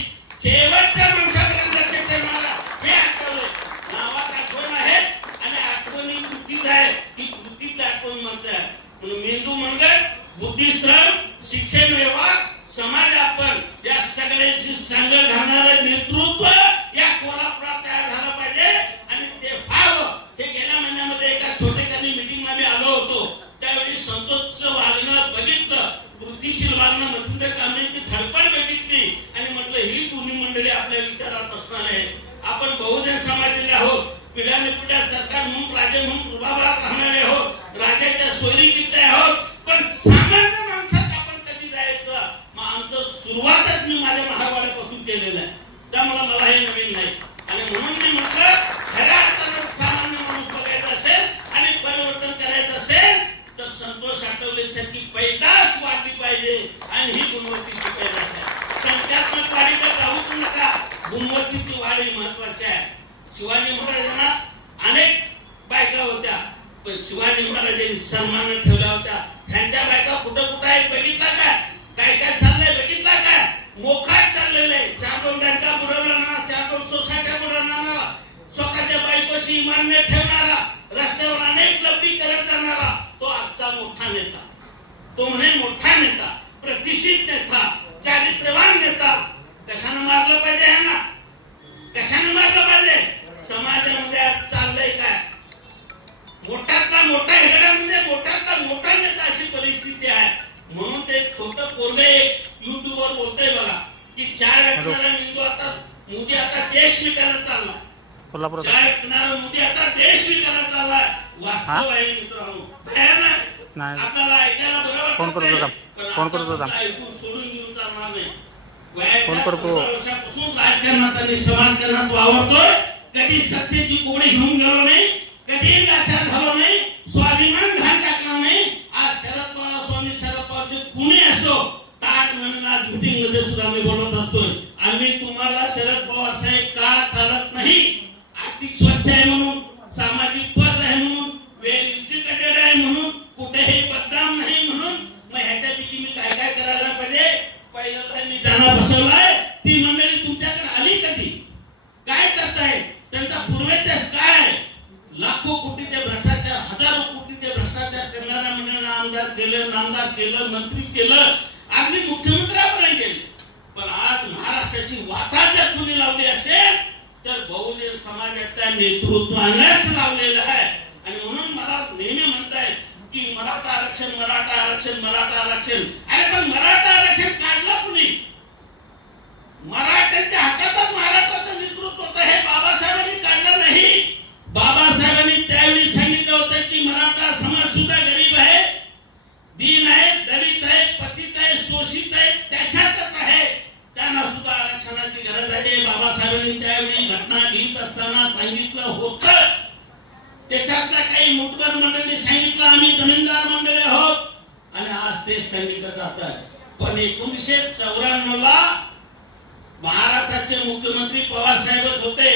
शेवटच्या माणसापर्यंत लक्ष ठेवणारा हे आठवले. नावात आठवण आहेत आणि आठवणी कृतीत आहे, ही कृतीत आठवण म्हणते. म्हणून मेंदू मंगळ, बुद्धिश्रम, शिक्षण व्यवहार, समाज आपण या सगळ्यांची सांगड घालणारं नेतृत्व या कोल्हापुरात तयार झालं पाहिजे आणि ते व्हावं. हे गेल्या महिन्यामध्ये एका छोटेखानी मीटिंगला मी आलो होतो, त्यावेळी संतोषचं वागणं बघितलं, कृतीशील वागणं, मच्छिंद्र कांबळेची धडपड बघितली आणि म्हटलं ही दोन्ही मंडळी आपल्या विचारात बसणार आहे. आपण बहुजन समाजातले आहोत, पिढ्याने पिढ्या सरकार म्हणून राजे म्हणून रुबाबात राहणारे आहोत, राजाच्या सोयरीकीत आहोत, पण सामान्य माणसात आपण कधी जायचं? मग आमचं सुरुवातच मी माझ्या महावाड्यापासून केलेलं आहे, त्यामुळे मला हे नवीन नाही. आणि म्हणून मी म्हटलं खऱ्या अर्थानं सामान्य माणूस बघायचा असेल आणि परिवर्तन करायचं असेल तर संतोष आठवलेसारखी पैदास वाढली पाहिजे आणि ही गुणवत्तेची पैदास आहे. संख्यात्मक वाढीकडे राहूच नका, गुणवत्तेची वाढ ही महत्वाची आहे. शिवाजी महाराजांना अनेक बायका होत्या, पण शिवाजी महाराजांनी सन्मान ठेवल्या होत्या. त्यांच्या बायका कुठं कुठं आहेत बघितला काय? काय काय चाललंय बघितला काय? मोखाट चाललेलं आहे. 4-2 बँका बुडवणार, 4-2 सोसायट्या बुडवणारा, स्वतःच्या बायकोशी मान्य ठेवणारा, रस्त्यावर अनेक लब्धी करत जाणारा तो आजचा मोठा नेता. तो म्हणे मोठा नेता, प्रतिष्ठित नेता, चारित्र्यवान नेता. कशानं मारलं पाहिजे ह्यांना? कशानं मारलं पाहिजे? समाजामध्ये आज चाललंय काय? मोठातला मोठा हेगडा म्हणजे मोठातला मोठा नेता अशी परिस्थिती आहे. म्हणून ते छोटं पोरगं एक युट्यूबवर बोलतंय बघा की 4 व्यक्तीला मेंदू आता मोदी आता देश विकायला चालला. 4 व्यक्तीला मोदी आता देश विकायला चाललाय. वास्तव आहे मित्रांनो, भयानक. आपल्याला ऐकायला बरं वाटतं, ऐकून सोडून घेऊन चालणार नाही. वर्षापासून राजकारणात आणि समाजकारणात वावरतोय, कधी सत्तेची कोणी घेऊन गेलो नाही, कधी लाचार झालो नाही, स्वाभिमान घाण टाकला नाही. आज शरद पवार, स्वामी शरद पवारचे कुणी असो, ताट म्हणून मीटिंग मध्ये सुद्धा मी बोलत असतोय, आम्ही तुम्हाला शरद पवार साहेब का चालत नाही? आर्थिक स्वच्छ आहे म्हणून, सामाजिक पद आहे म्हणून, वेल एज्युकेटेड आहे म्हणून, कुठेही बदनाम नाही म्हणून. मग ह्याच्यापैकी मी काय काय करायला पाहिजे? पहिल्यांदा मी जाणा बसवलाय, ती मंडळी तुमच्याकडे आली कधी? काय करताय? त्यांचा पूर्वेत्यास काय? लाखो कोटीचे भ्रष्टाचार, हजारो कोटीचे भ्रष्टाचार करणाऱ्या मंडळींना आमदार केलं, नामदार केलं, मंत्री केलं, अगदी मुख्यमंत्र्यापर्यंत गेले. पण आज महाराष्ट्राची वाता जर कुणी लावली असेल तर बहुजन समाजाच्या नेतृत्वानेच लावलेलं आहे. आणि म्हणून मला नेहमी म्हणताय की मराठा आरक्षण, मराठा आरक्षण, मराठा आरक्षण. अरे पण मराठा आरक्षण काढलं कुणी? मराठ्यांच्या हातातच महाराष्ट्राचं नेतृत्व होतं, हे बाबासाहेबांनी काढलं नाही. बाबासाहेबांनी त्यावेळी सांगितलं होतं की मराठा समाज सुद्धा गरीब आहे, दीन आहे, दलित आहे, पतित आहे, शोषित आहे, त्याच्यातच आहे, त्यांना सुद्धा आरक्षणाची गरज आहे. बाबासाहेबांनी त्यावेळी घटना लिहित असताना सांगितलं होतं. त्याच्यातल्या काही मुठभर मंडळींनी सांगितलं आम्ही जमीनदार मंडळी आहोत आणि आज ते सांगितलं जात आहे. पण 1994 ला महाराष्ट्राचे मुख्यमंत्री पवार साहेबच होते.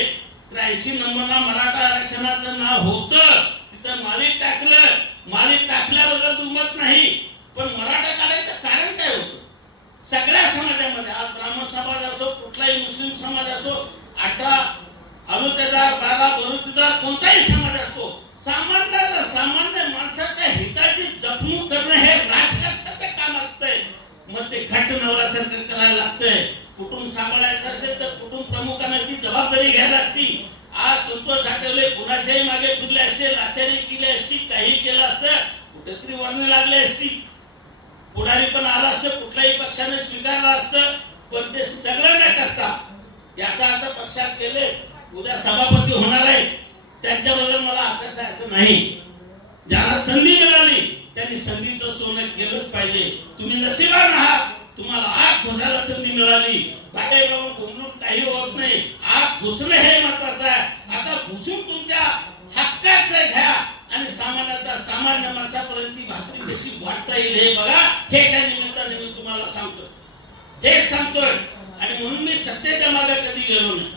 83 नंबरला मराठा आरक्षणाचं नाव होतं, तिथं मालिक टाकलं. मालिक टाकल्याबद्दल दुमत नाही, पण मराठा काढायचं कारण काय होतं? सगळ्या समाजामध्ये, आज ब्राह्मण समाज असो, कुठलाही मुस्लिम समाज असो, 18 आलुतेदार, बारा, बलुतेदार कोणताही समाज असतो, सामान्य माणसाच्या हिताची जपणूक करणं हे राजकारणाचं काम असतंय. मग ते घट्ट नवऱ्यासारखं करायला लागतंय. कुटुंब सांभाळायचं असेल तर कुटुंब प्रमुखांना ती जबाबदारी घ्यायला लागती. आज संतोष आठवले कुणाच्याही मागे फिरले असते, लाचारी केली असती, काही केलं असतं, कुठेतरी वर्ण लागले असती, पुढारी पण आला असतं, कुठल्याही पक्षाने स्वीकारलं असतं. पण ते सगळं न करता याचा अर्थ पक्षात गेले, उद्या सभापती होणार आहे, त्यांच्याबद्दल मला आकर्ष आहे असं नाही. ज्याला संधी मिळाली त्यांनी संधीचं सोनं केलंच पाहिजे. तुम्ही नशिबान आहात, तुम्हाला आत घुसायला संधी मिळाली. बाहेर राहून घुमून काही होत नाही, आत घुसणं हे महत्वाचं आहे. आता घुसून तुमच्या हक्काचं घ्या आणि सामान्य माणसापर्यंत ती भाकरी कशी वाटता येईल हे बघा. ह्याच्या निमित्ताने मी तुम्हाला सांगतो, हेच सांगतोय. आणि म्हणून मी सत्तेच्या मागे कधी गेलो नाही,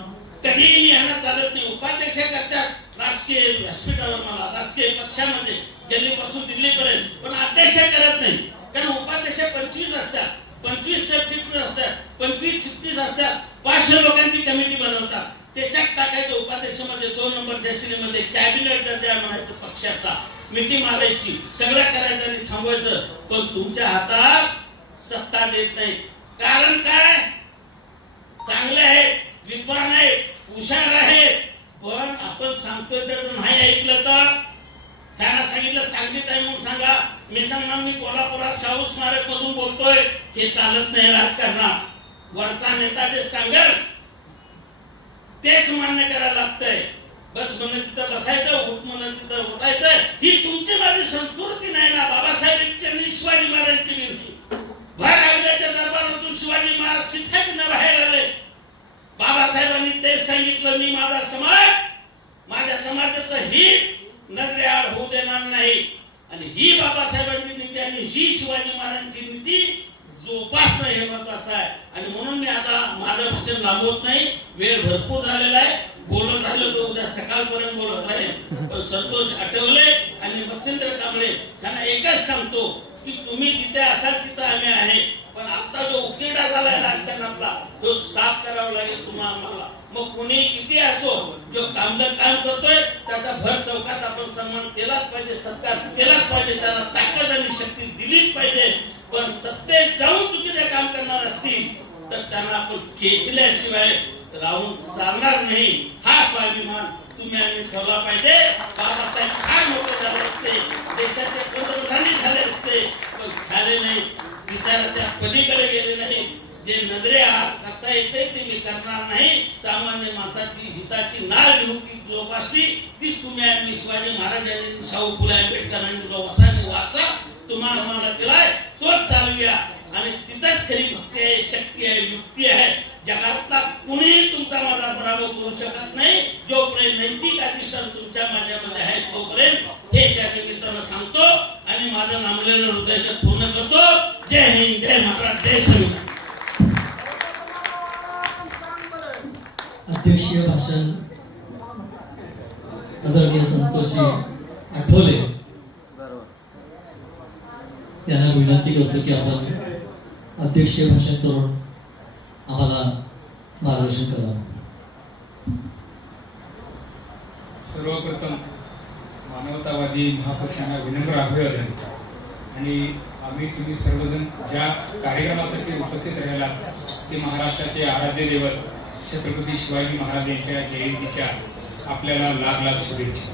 कधीही मी ह्यांना चालत नाही. उपाध्यक्ष करतात राजकीय व्यासपीठावर, मला राजकीय पक्षामध्ये दिल्लीपासून दिल्लीपर्यंत, पण अध्यक्ष करत नाही. कारण उपाध्यक्ष 25 असतात, 25 सबचिटणीस असतात, 25 चिटणीस असतात, 500 लोकांची कमिटी बनवतात. त्याच्यात टाकायचं उपाध्यक्षामध्ये 2 नंबरच्या श्रेणीमध्ये कॅबिनेट दर्जा म्हणायचं पक्षाचा, मिठी मारायची, सगळं करायचं आणि थांबवायचं. पण तुमच्या हातात सत्ता देत नाही. कारण काय? चांगले आहेत, विद्वान आहेत, हुशार आहेत, पण आपण सांगतोय त्याचं नाही ऐकलं तर त्यांना सांगितलं सांगित आहे म्हणून सांगा. मी सांगणार मी कोल्हापुरात शाहू स्मारक मधून बोलतोय, हे चालत नाही राजकारणात. वरचा नेता जे सांगेल तेच मान्य करायला लागतंय. बस म्हणून तिथं बसायचं, उठ म्हणून तिथं उठायचं. ही तुमची माझी संस्कृती नाही ना. बाबासाहेबांची आणि शिवाजी महाराजांची विनंती, भर राहिल्याच्या दरबारातून शिवाजी महाराज शिखाईनं बाहेर आले. बाबासाहेबांनी तेच सांगितलं, मी माझ्या समाजाचं हित नजरेआड होऊ देणार नाही. आणि ही बाबासाहेबांची नीती आणि ही शिवाजी महाराजांची नीती जोपासणं हे महत्वाचं आहे. आणि म्हणून मी आता माझं भाषण लांबवत नाही, वेळ भरपूर झालेला आहे. बोलत राहिलो तर उद्या सकाळपर्यंत बोलत राहील. पण संतोष आठवले आणि मच्छिंद्र कांबळे यांना एकच सांगतो की तुम्ही जिथे असाल तिथं आम्ही आहे. पण आता जो उकिरडा झालाय राजकारणातला तो साफ करावा लागेल तुम्हाला. मग कुणी किती असो, जो काम करतोय त्याचा भर चौकात आपण सन्मान केलाच पाहिजे, सत्कार केलाच पाहिजे, त्याला ताकद आणि शक्ती दिलीच पाहिजे. पण सत्तेत जाऊन चुकीचे काम करणार असतील तर त्यांना आपण खेचल्याशिवाय राहून चालणार नाही. हा स्वाभिमान तुम्ही आम्ही ठेवला पाहिजे. बाबासाहेब फार मोठे झाले असते, देशाचे पंतप्रधानी झाले असते, पण झाले नाही, विचाराच्या पलीकडे गेले नाही. जे नजरे करता येते ते मी करणार नाही. सामान्य माणसाची हिताची नाळ घेऊन ती जोपासली, तीच तुम्ही आम्ही शिवाजी महाराजांनी, शाहू फुले आंबेडकरांनी जो वसाने वाचा तुम्हाला आम्हाला दिलाय तोच चालूया. आणि तिथंच खरी भक्ती आहे, शक्ती आहे, युक्ती आहे. जगातला कुणीही तुमचा माझा पराभव करू शकत नाही. जोपर्यंत नैतिक अधिष्ठान तुमच्या माझ्यामध्ये आहे तोपर्यंत हे त्या निमित्तानं सांगतो आणि माझं नामलेलं हृदयाचं पूर्ण करतो. जय हिंद, जय महाराष्ट्र, जय संविधान. अध्यक्षीय भाषण आदरणीय संतोषजी आठवले त्यांना विनंती करतो की आपण अध्यक्षीय भाषण करून आम्हाला मार्गदर्शन करावं. सर्वप्रथम मानवतावादी महापुरुषांना विनम्र अभिवादन. आणि तुम्ही सर्वजण ज्या कार्यक्रमासाठी उपस्थित राहिला ते महाराष्ट्राचे आराध्य दैवत छत्रपती शिवाजी महाराज यांच्या जयंतीच्या आपल्याला लाख शुभेच्छा.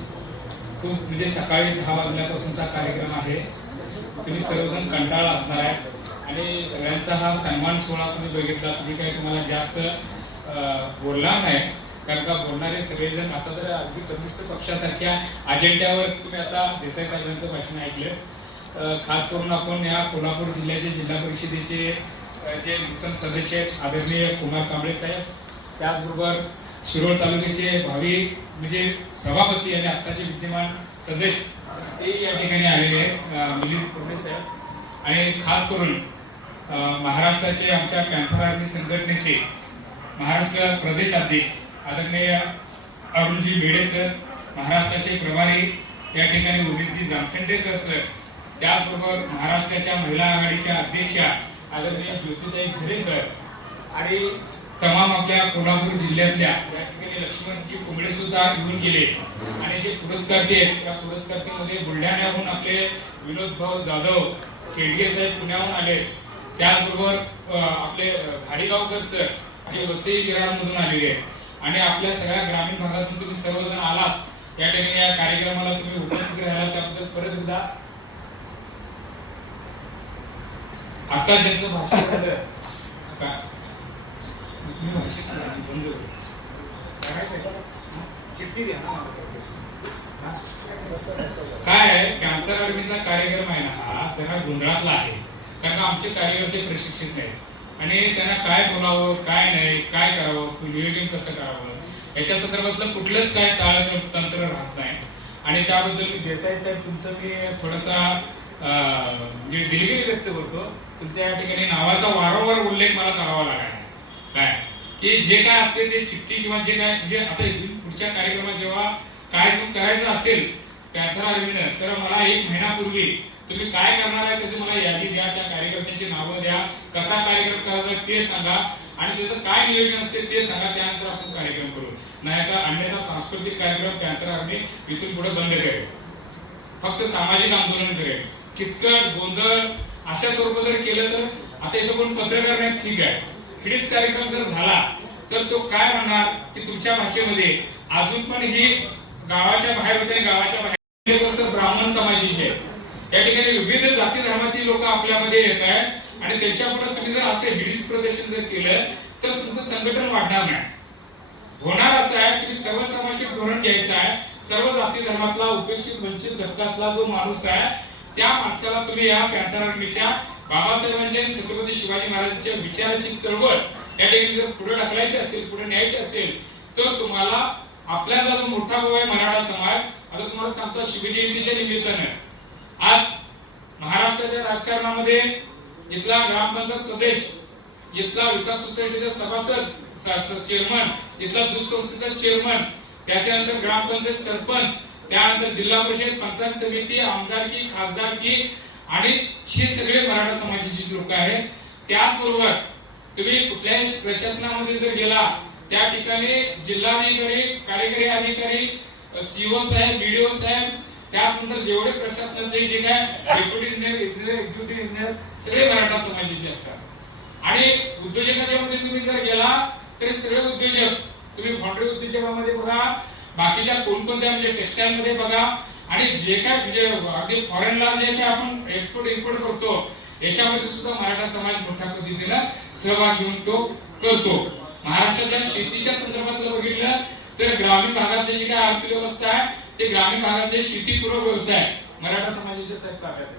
खूप म्हणजे सकाळी 10 वाजल्यापासूनचा कार्यक्रम आहे. तुम्ही सर्वजण कंटाळा असणार आहे आणि सगळ्यांचा हा सन्मान सोहळा तुम्ही बघितला. तुम्ही काही तुम्हाला जास्त बोलणार नाही, कारण का बोलणारे सगळेजण आता तर अगदी कम्युनिस्ट पक्षासारख्या अजेंड्यावर तुम्ही आता देसाई साहेबांचं भाषण ऐकलं. खास करून आपण या कोल्हापूर जिल्ह्याचे जिल्हा परिषदेचे जे नूतन सदस्य आहेत आदरणीय कुमार कांबळे साहेब, त्याचबरोबर शिरोळ तालुक्याचे भावी म्हणजे सभापती आणि आत्ताचे विद्यमान सदस्य ते या ठिकाणी आलेले आहेत, मिलिंद कोल्हे साहेब. आणि खास करून महाराष्ट्राचे आमच्या पॅन्थर आर्मी संघटनेचे महाराष्ट्र प्रदेश अध्यक्ष आदरणीय अरुणजी मेढे सर, महाराष्ट्राचे प्रभारी या ठिकाणी ओबीसी जामसेंडेकर सर, त्याचबरोबर महाराष्ट्राच्या महिला आघाडीच्या अध्यक्षा आदरणीय ज्योतिताई झरेकर, आणि तमाम आपल्या कोल्हापूर जिल्ह्यातल्या या ठिकाणी लक्ष्मणजी कुंबळे सुद्धा येऊन गेले आणि जे पुरस्कारते आहेत त्या पुरस्कारतेमध्ये बुलढाण्याहून आपले विनोद भाऊ जाधव शेडगे साहेब पुण्याहून आले, त्याचबरोबर आपले घाडीगावकर सर जे वसई विरारमधून आलेले आहेत आणि आपल्या सगळ्या ग्रामीण भागातून तुम्ही सर्वजण आलात या ठिकाणी या कार्यक्रमाला तुम्ही उपस्थित राहिला त्याबद्दल परत एकदा. आता ज्यांचं भाषण झालं काय पॅन्थर आर्मीचा कार्यक्रम आहे ना हा जरा गोंधळातला आहे, कारण आमचे कार्यकर्ते प्रशिक्षित नाहीत आणि त्यांना काय बोलावं काय नाही काय करावं नियोजन कसं करावं याच्या संदर्भातलं कुठलंच काय तंत्र राहत नाही आणि त्याबद्दल मी देसाई साहेब तुमचं मी थोडासा जे दिलगिरी व्यक्त करतो. तुमच्या या ठिकाणी नावाचा वारंवार उल्लेख मला करावा लागला काय की जे काय असते ते चिठ्ठी किंवा जे काय म्हणजे आता पुढच्या कार्यक्रमात जेव्हा कार्यक्रम करायचा असेल पॅन्थर आर्मीनं तर मला 1 महिन्यापूर्वी तुम्ही काय करणार आहे त्याची मला यादी द्या, त्या कार्यकर्त्यांची नावं द्या, कसा कार्यक्रम करायचा ते सांगा आणि त्याचं काय नियोजन असते ते सांगा, त्यानंतर आपण कार्यक्रम करू. नाही तर अन्यथा सांस्कृतिक कार्यक्रम पॅन्थर आर्मी इथून पुढे बंद करेल, फक्त सामाजिक आंदोलन करेल. किचकट गोंधळ अशा स्वरूपात जर केलं तर आता इथं कोण पत्रकार नाही ठीक आहे, हिडीस कार्यक्रम जर झाला तर तो काय म्हणणार की तुमच्या भाषेमध्ये अजून पण ही गावाच्या बाहेर होते, गावाच्या बाहेर ब्राह्मण समाजाची आहे, या ठिकाणी विविध जाती धर्माची लोक आपल्यामध्ये येत आहेत आणि त्यांच्यापुढे तुम्ही जर असे हिडीस प्रदर्शन जर केलं तर तुमचं संघटन वाढणार नाही. होणार असं आहे तुम्ही सर्व सामाजिक धोरण घ्यायचं आहे, सर्व जाती धर्मातला उपेक्षित वंचित घटकातला जो माणूस आहे त्या माणसाला तुम्ही या पॅन्थर आर्मीच्या बाबासाहेबांच्या छत्रपती शिवाजी महाराजांच्या विचाराची चळवळ या ठिकाणी जर पुढे ढकलायची असेल पुढे न्यायची असेल तर तुम्हाला आपल्याला जो मोठा भाऊ आहे मराठा समाज, आता तुम्हाला सांगतो शिवजयंतीच्या निमित्तानं आज महाराष्ट्राच्या राजकारणामध्ये इथला ग्रामपंचायत सदस्य, इथला विकास सोसायटीचा सभासद चेअरमन, इथला दूध संस्थेचा चेअरमन, त्याच्यानंतर ग्रामपंचायत सरपंच, त्यानंतर जिल्हा परिषद पंचायत समिती आमदारकी खासदारकी आणि हे सगळे मराठा समाजाची लोक आहेत. त्याचबरोबर तुम्ही कुठल्याही प्रशासनामध्ये जर गेला त्या ठिकाणी जिल्हाधिकारी, कार्यकारी अधिकारी, सीओ साहेब, बीडीओ साहेब, त्यानंतर जेवढे प्रशासनातले जे काय डेप्युटी इंजिनियर, एक्झिक्युटिव्ह इंजिनियर सगळे मराठा समाजाचे असतात आणि उद्योजकाच्या मध्ये तुम्ही जर गेला तरी सगळे उद्योजक तुम्ही फॉन्ड्री उद्योजकामध्ये बघा, बाकीच्या कोणकोणत्या म्हणजे टेक्सटाईल मध्ये बघा आणि जे काय म्हणजे अगदी फॉरेनला जे काय आपण एक्सपोर्ट इम्पोर्ट करतो याच्यामध्ये सुद्धा मराठा समाज मोठ्या पद्धतीनं सहभाग घेऊन तो करतो. महाराष्ट्राच्या शेतीच्या संदर्भातलं बघितलं तर ग्रामीण भागातली जी काय अर्थव्यवस्था आहे ते ग्रामीण भागातले शेतीपूरक व्यवसाय मराठा समाजाच्या साहेब ताब्यात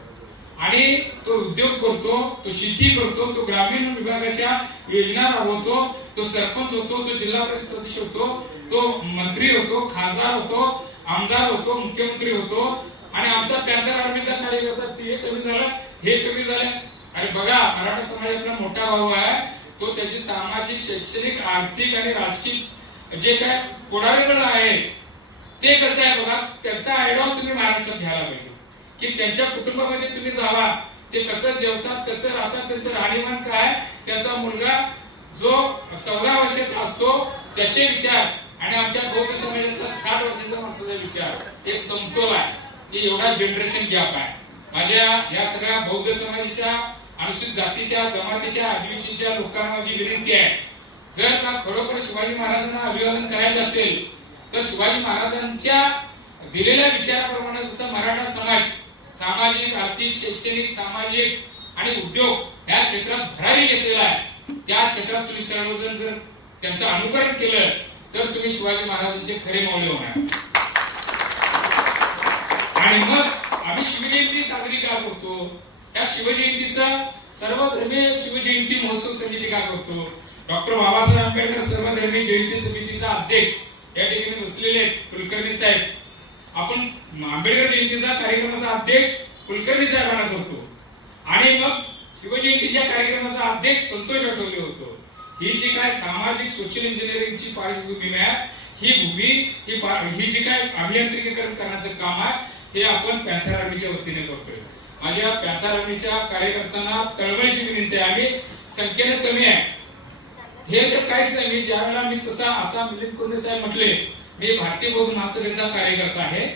आणि तो उद्योग करतो, तो शेती करतो, तो ग्रामीण विभागाच्या योजना राबवतो, तो सरपंच होतो, तो जिल्हा परिषद सदस्य होतो, तो मंत्री होतो, खासदार होतो, आमदार होतो, मुख्यमंत्री होतो आणि आमचा पॅन्थर आर्मीचा कार्यकर्ता ते कमी झाला हे कमी झाले. आणि बघा मराठा समाजातला मोठा भाऊ आहे तो त्याची सामाजिक शैक्षणिक आर्थिक आणि राजकीय जे काय पुढारीपण आहे ते कसं आहे बघा, त्याचा आयडिया तुम्ही महाराष्ट्रात घ्यायला पाहिजे की त्यांच्या कुटुंबामध्ये तुम्ही जावा, ते कसं जेवतात कसं राहतात, त्यांचं राहणीमान काय, त्यांचा मुलगा जो 14 वर्षाचा असतो त्याचे विचार आणि आमच्या बौद्ध समाजातला 60 वर्षाचा माणसाचा विचार एक समतोल आहे की एवढा जनरेशन गॅप आहे. माझ्या या सगळ्या बौद्ध समाजाच्या अनुसूचित जातीच्या जमातीच्या आदिवासीच्या लोकांना माझी विनंती आहे, जर का खरोखर शिवाजी महाराजांना अभिवादन करायचं असेल तर शिवाजी महाराजांच्या दिलेल्या विचाराप्रमाणे जसं मराठा समाज सामाजिक आर्थिक शैक्षणिक सामाजिक आणि उद्योग या क्षेत्रात भरारी घेतलेला आहे, त्या क्षेत्रात तुम्ही सर्वजण जर त्यांचं अनुकरण केलं तर तुम्ही शिवाजी महाराजांचे खरे माऊली होणार. आणि मग आम्ही शिवजयंती साजरी का करतो, त्या शिवजयंतीचा सर्वधर्मीय शिवजयंती महोत्सव समिती का करतो, डॉक्टर बाबासाहेब आंबेडकर सर्वधर्मीय जयंती समितीचा अध्यक्ष या ठिकाणी बसलेले कुलकर्णी साहेब, आपण आंबेडकर जयंतीचा कार्यक्रमाचा अध्यक्ष कुलकर्णी साहेबांना करतो आणि मग शिवजयंतीच्या कार्यक्रमाचा अध्यक्ष संतोष आठवले होतो. ही जी काय सामाजिक सोशल इंजिनिअरिंगची पार्श्वभूमी आहे ही ही जी काय अभियांत्रिकीकरण करण्याचं काम आहे हे आपण पॅन्थर आर्मीच्या वतीने करतोय. माझ्या पॅन्थर आर्मीच्या कार्यकर्त्यांना तळमळीची विनंती आहे, आम्ही संख्येने कमी आहे हे तर काहीच नाही. मी ज्यावेळेला मी तसा आता मिलिंद कुर्णे साहेब म्हटले, मी भारतीय बौद्ध महासभेचा कार्यकर्ता आहे.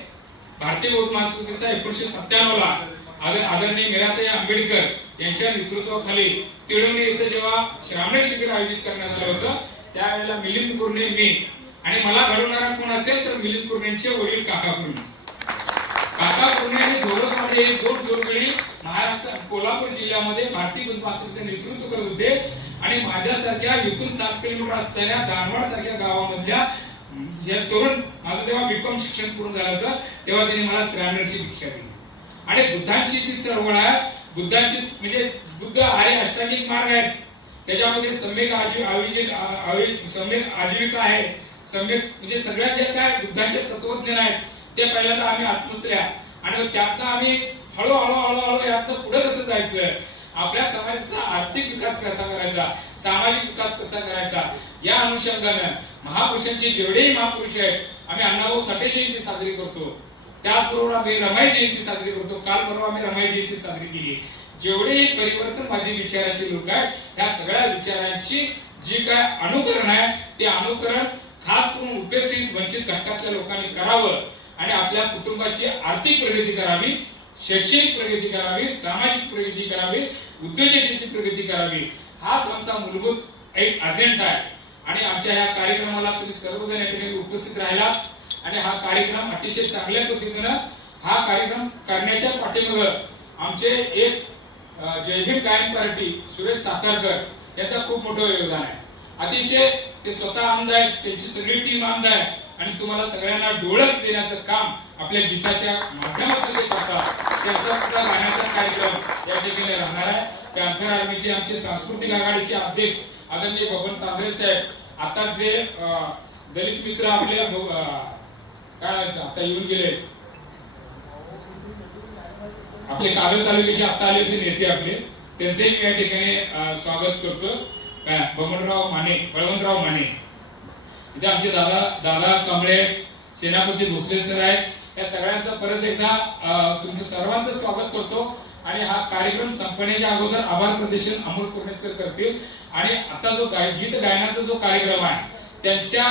भारतीय बौद्ध महासभेचा 1997 ला आदरणीय मीराताई आंबेडकर यांच्या नेतृत्वाखाली तिळवणी येथे जेव्हा श्रावणी शिबिर आयोजित करण्यात आलं होतं, त्यावेळेला मिलिंद कुर्णे, मी आणि मला घडवणारा कोण असेल तर मिलिंद कुर्णेंचे वडील काका कुर्णे. काका कुर्णे आणि धोरडमध्ये दोन जोडगडी महाराष्ट्र कोल्हापूर जिल्ह्यामध्ये भारतीय बौद्ध महासभेचे नेतृत्व करत होते. आणि माझ्यासारख्या इथून 7 किलोमीटर असलेल्या दानवाड सारख्या गावामधल्या जे तरुण, माझं तेव्हा बीकॉम शिक्षण पूर्ण झालं होतं, तेव्हा त्यांनी मला श्रावणची दीक्षा दिली. आणि बुद्धांची जी चळवळ आहे, बुद्धांची म्हणजे बुद्ध आर्य अष्टांगिक मार्ग आहे, त्याच्यामध्ये सम्यक आजीविका आहे, सम्यक म्हणजे सगळ्या जे काय बुद्धांचे तत्वज्ञान आहेत ते पहिल्यांदा आम्ही आत्मसल्या. आणि मग त्यातनं आम्ही हळूहळू यातनं पुढे कसं जायचं, आपल्या समाजाचा आर्थिक विकास कसा करायचा, सामाजिक विकास कसा करायचा, या अनुषंगानं महापुरुषांचे जेवढेही महापुरुष आहेत, आम्ही अण्णाभाऊ साठे जयंती साजरी करतो, त्याचबरोबर आम्ही रमाई जयंती साजरी करतो. काल परवा आम्ही रमाई जयंती साजरी केली. जेवढेही परिवर्तनवादी विचाराचे लोक आहेत, त्या सगळ्या विचारांची जी काय अनुकरण आहे, ते अनुकरण खास करून उपेक्षित वंचित घटकातल्या लोकांनी करावं आणि आपल्या कुटुंबाची आर्थिक प्रगती करावी, शैक्षणिक प्रगती करावी, सामाजिक प्रगती करावी, उद्योजकतेची प्रगती करावी. हाच आमचा मूलभूत एक अजेंडा आहे. आणि आमच्या या कार्यक्रमाला तुम्ही सर्वजण या ठिकाणी उपस्थित राहिला आणि हा कार्यक्रम अतिशय चांगल्या पद्धतीनं हा कार्यक्रम करण्याच्या पाठीमागे आमचे एक जय भीम गायन पार्टी सुरेश सातारकर याचा खूप मोठं योगदान आहे. अतिशय ते स्वतः आनंद आहे, त्यांची सगळी टीम आनंद आहे आणि तुम्हाला सगळ्यांना डोळस देण्याचं काम आपल्या गीताच्या माध्यमातून ते करतात. त्याचा सुद्धा गाण्याचा कार्यक्रम या ठिकाणी राहणार आहे. त्या अंतर आर्मीचे आमचे सांस्कृतिक आघाडीचे अध्यक्ष आदरणीय बबन तांबरे साहेब, आता जे दलित मित्र आपले काय म्हणायचं आता येऊन गेले, आपले कागद तालुक्याचे आता आले ते नेते आपले, त्यांचेही मी या ठिकाणी स्वागत करतो. बळवंतराव माने इथे आमचे दादा कांबळे, सेनापती भोसले सर आहेत. या सगळ्यांचं परत एकदा तुमचं सर्वांचं स्वागत करतो. आणि हा कार्यक्रम संपण्याच्या अगोदर आभार प्रदर्शन अमोल कुर्णे सर करतील. आणि आता जो गीत गायनाचा जो कार्यक्रम आहे, त्यांच्या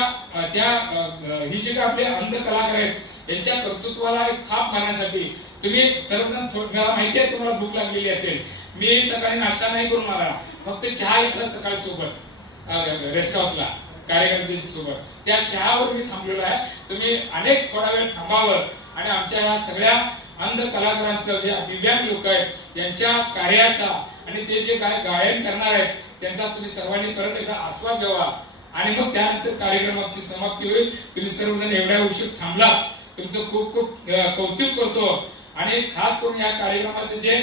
ही जे काय आपले अंध कलाकार आहेत यांच्या कर्तृत्वाला एक थाप मारण्यासाठी तुम्ही सर्वजण, मला माहिती आहे तुम्हाला भूक लागलेली असेल, मी सकाळी नाश्ता नाही करून आला, फक्त चहा घेतला सकाळी सोबत रेस्ट हाऊसला कार्यकर्त्यांच्या सोबत. त्या चहावर मी थांबलेलो आहे. तुम्ही अनेक थोडा वेळ थांबावं आणि आमच्या या सगळ्या अंध कलाकारांचं जे दिव्यांग लोक आहेत यांच्या कार्याचा आणि ते जे काय गायन करणार आहेत त्यांचा तुम्ही सर्वांनी परत एकदा आस्वाद घ्यावा. आणि मग त्यानंतर कार्यक्रमाची समाप्ती होईल. तुम्ही सर्वजण एवढ्या उशीर थांबला, तुमचं खूप खूप कौतुक करतो. आणि खास करून या कार्यक्रमाचे जे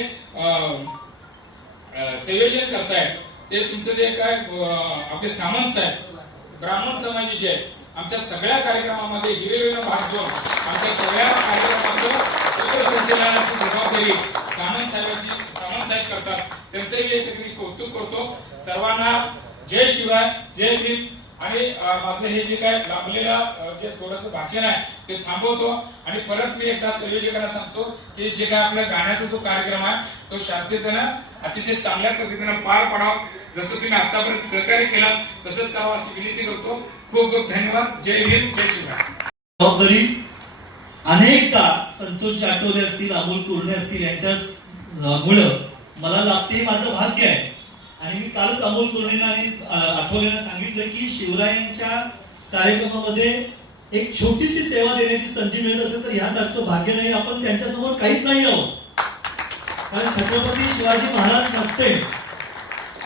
संयोजन करतायत ते तुमचं जे काय आपले सामंत साहेब, ब्राह्मण समाजाचे आहेत, आमच्या सगळ्या कार्यक्रमामध्ये हिरिरीनं भाग घेऊन आमच्या सगळ्या कार्यक्रमाचं सूत्रसंचालनाची जबाबदारी सामंत साहेब करतात. त्यांचंही मी एक कौतुक करतो. सर्वांना जय शिवाय, जय भीम. आणि माझं हे जे काय लांबलेलं जे थोडंसं भाषण आहे ते थांबवतो आणि परत मी एकदा संयोजकांना सांगतो की जे काय आपल्या गाण्याचा जो कार्यक्रम आहे तो शांततेनं अतिशय चांगल्या पद्धतीनं पार पाडावा. जसं तुम्ही आतापर्यंत सहकार्य केलं तसंच करावं अशी विनंती करतो. खूप खूप धन्यवाद. जय भीम, जय शिवाय. जबाबदारी अनेकदा संतोष जाटवले असतील, अमोल कुर्णे असतील यांच्या मुळे मला लाभते, माझं भाग्य आहे. आणि मी कालच अमोल कुर्णेंना आणि आठवलेला सांगितलं की शिवरायांच्या कार्यक्रमामध्ये एक छोटीशी सेवा देण्याची संधी मिळत असेल तर ह्यासारखं भाग्य नाही. आपण त्यांच्यासमोर काहीच नाही आहोत. कारण छत्रपती शिवाजी महाराज नसते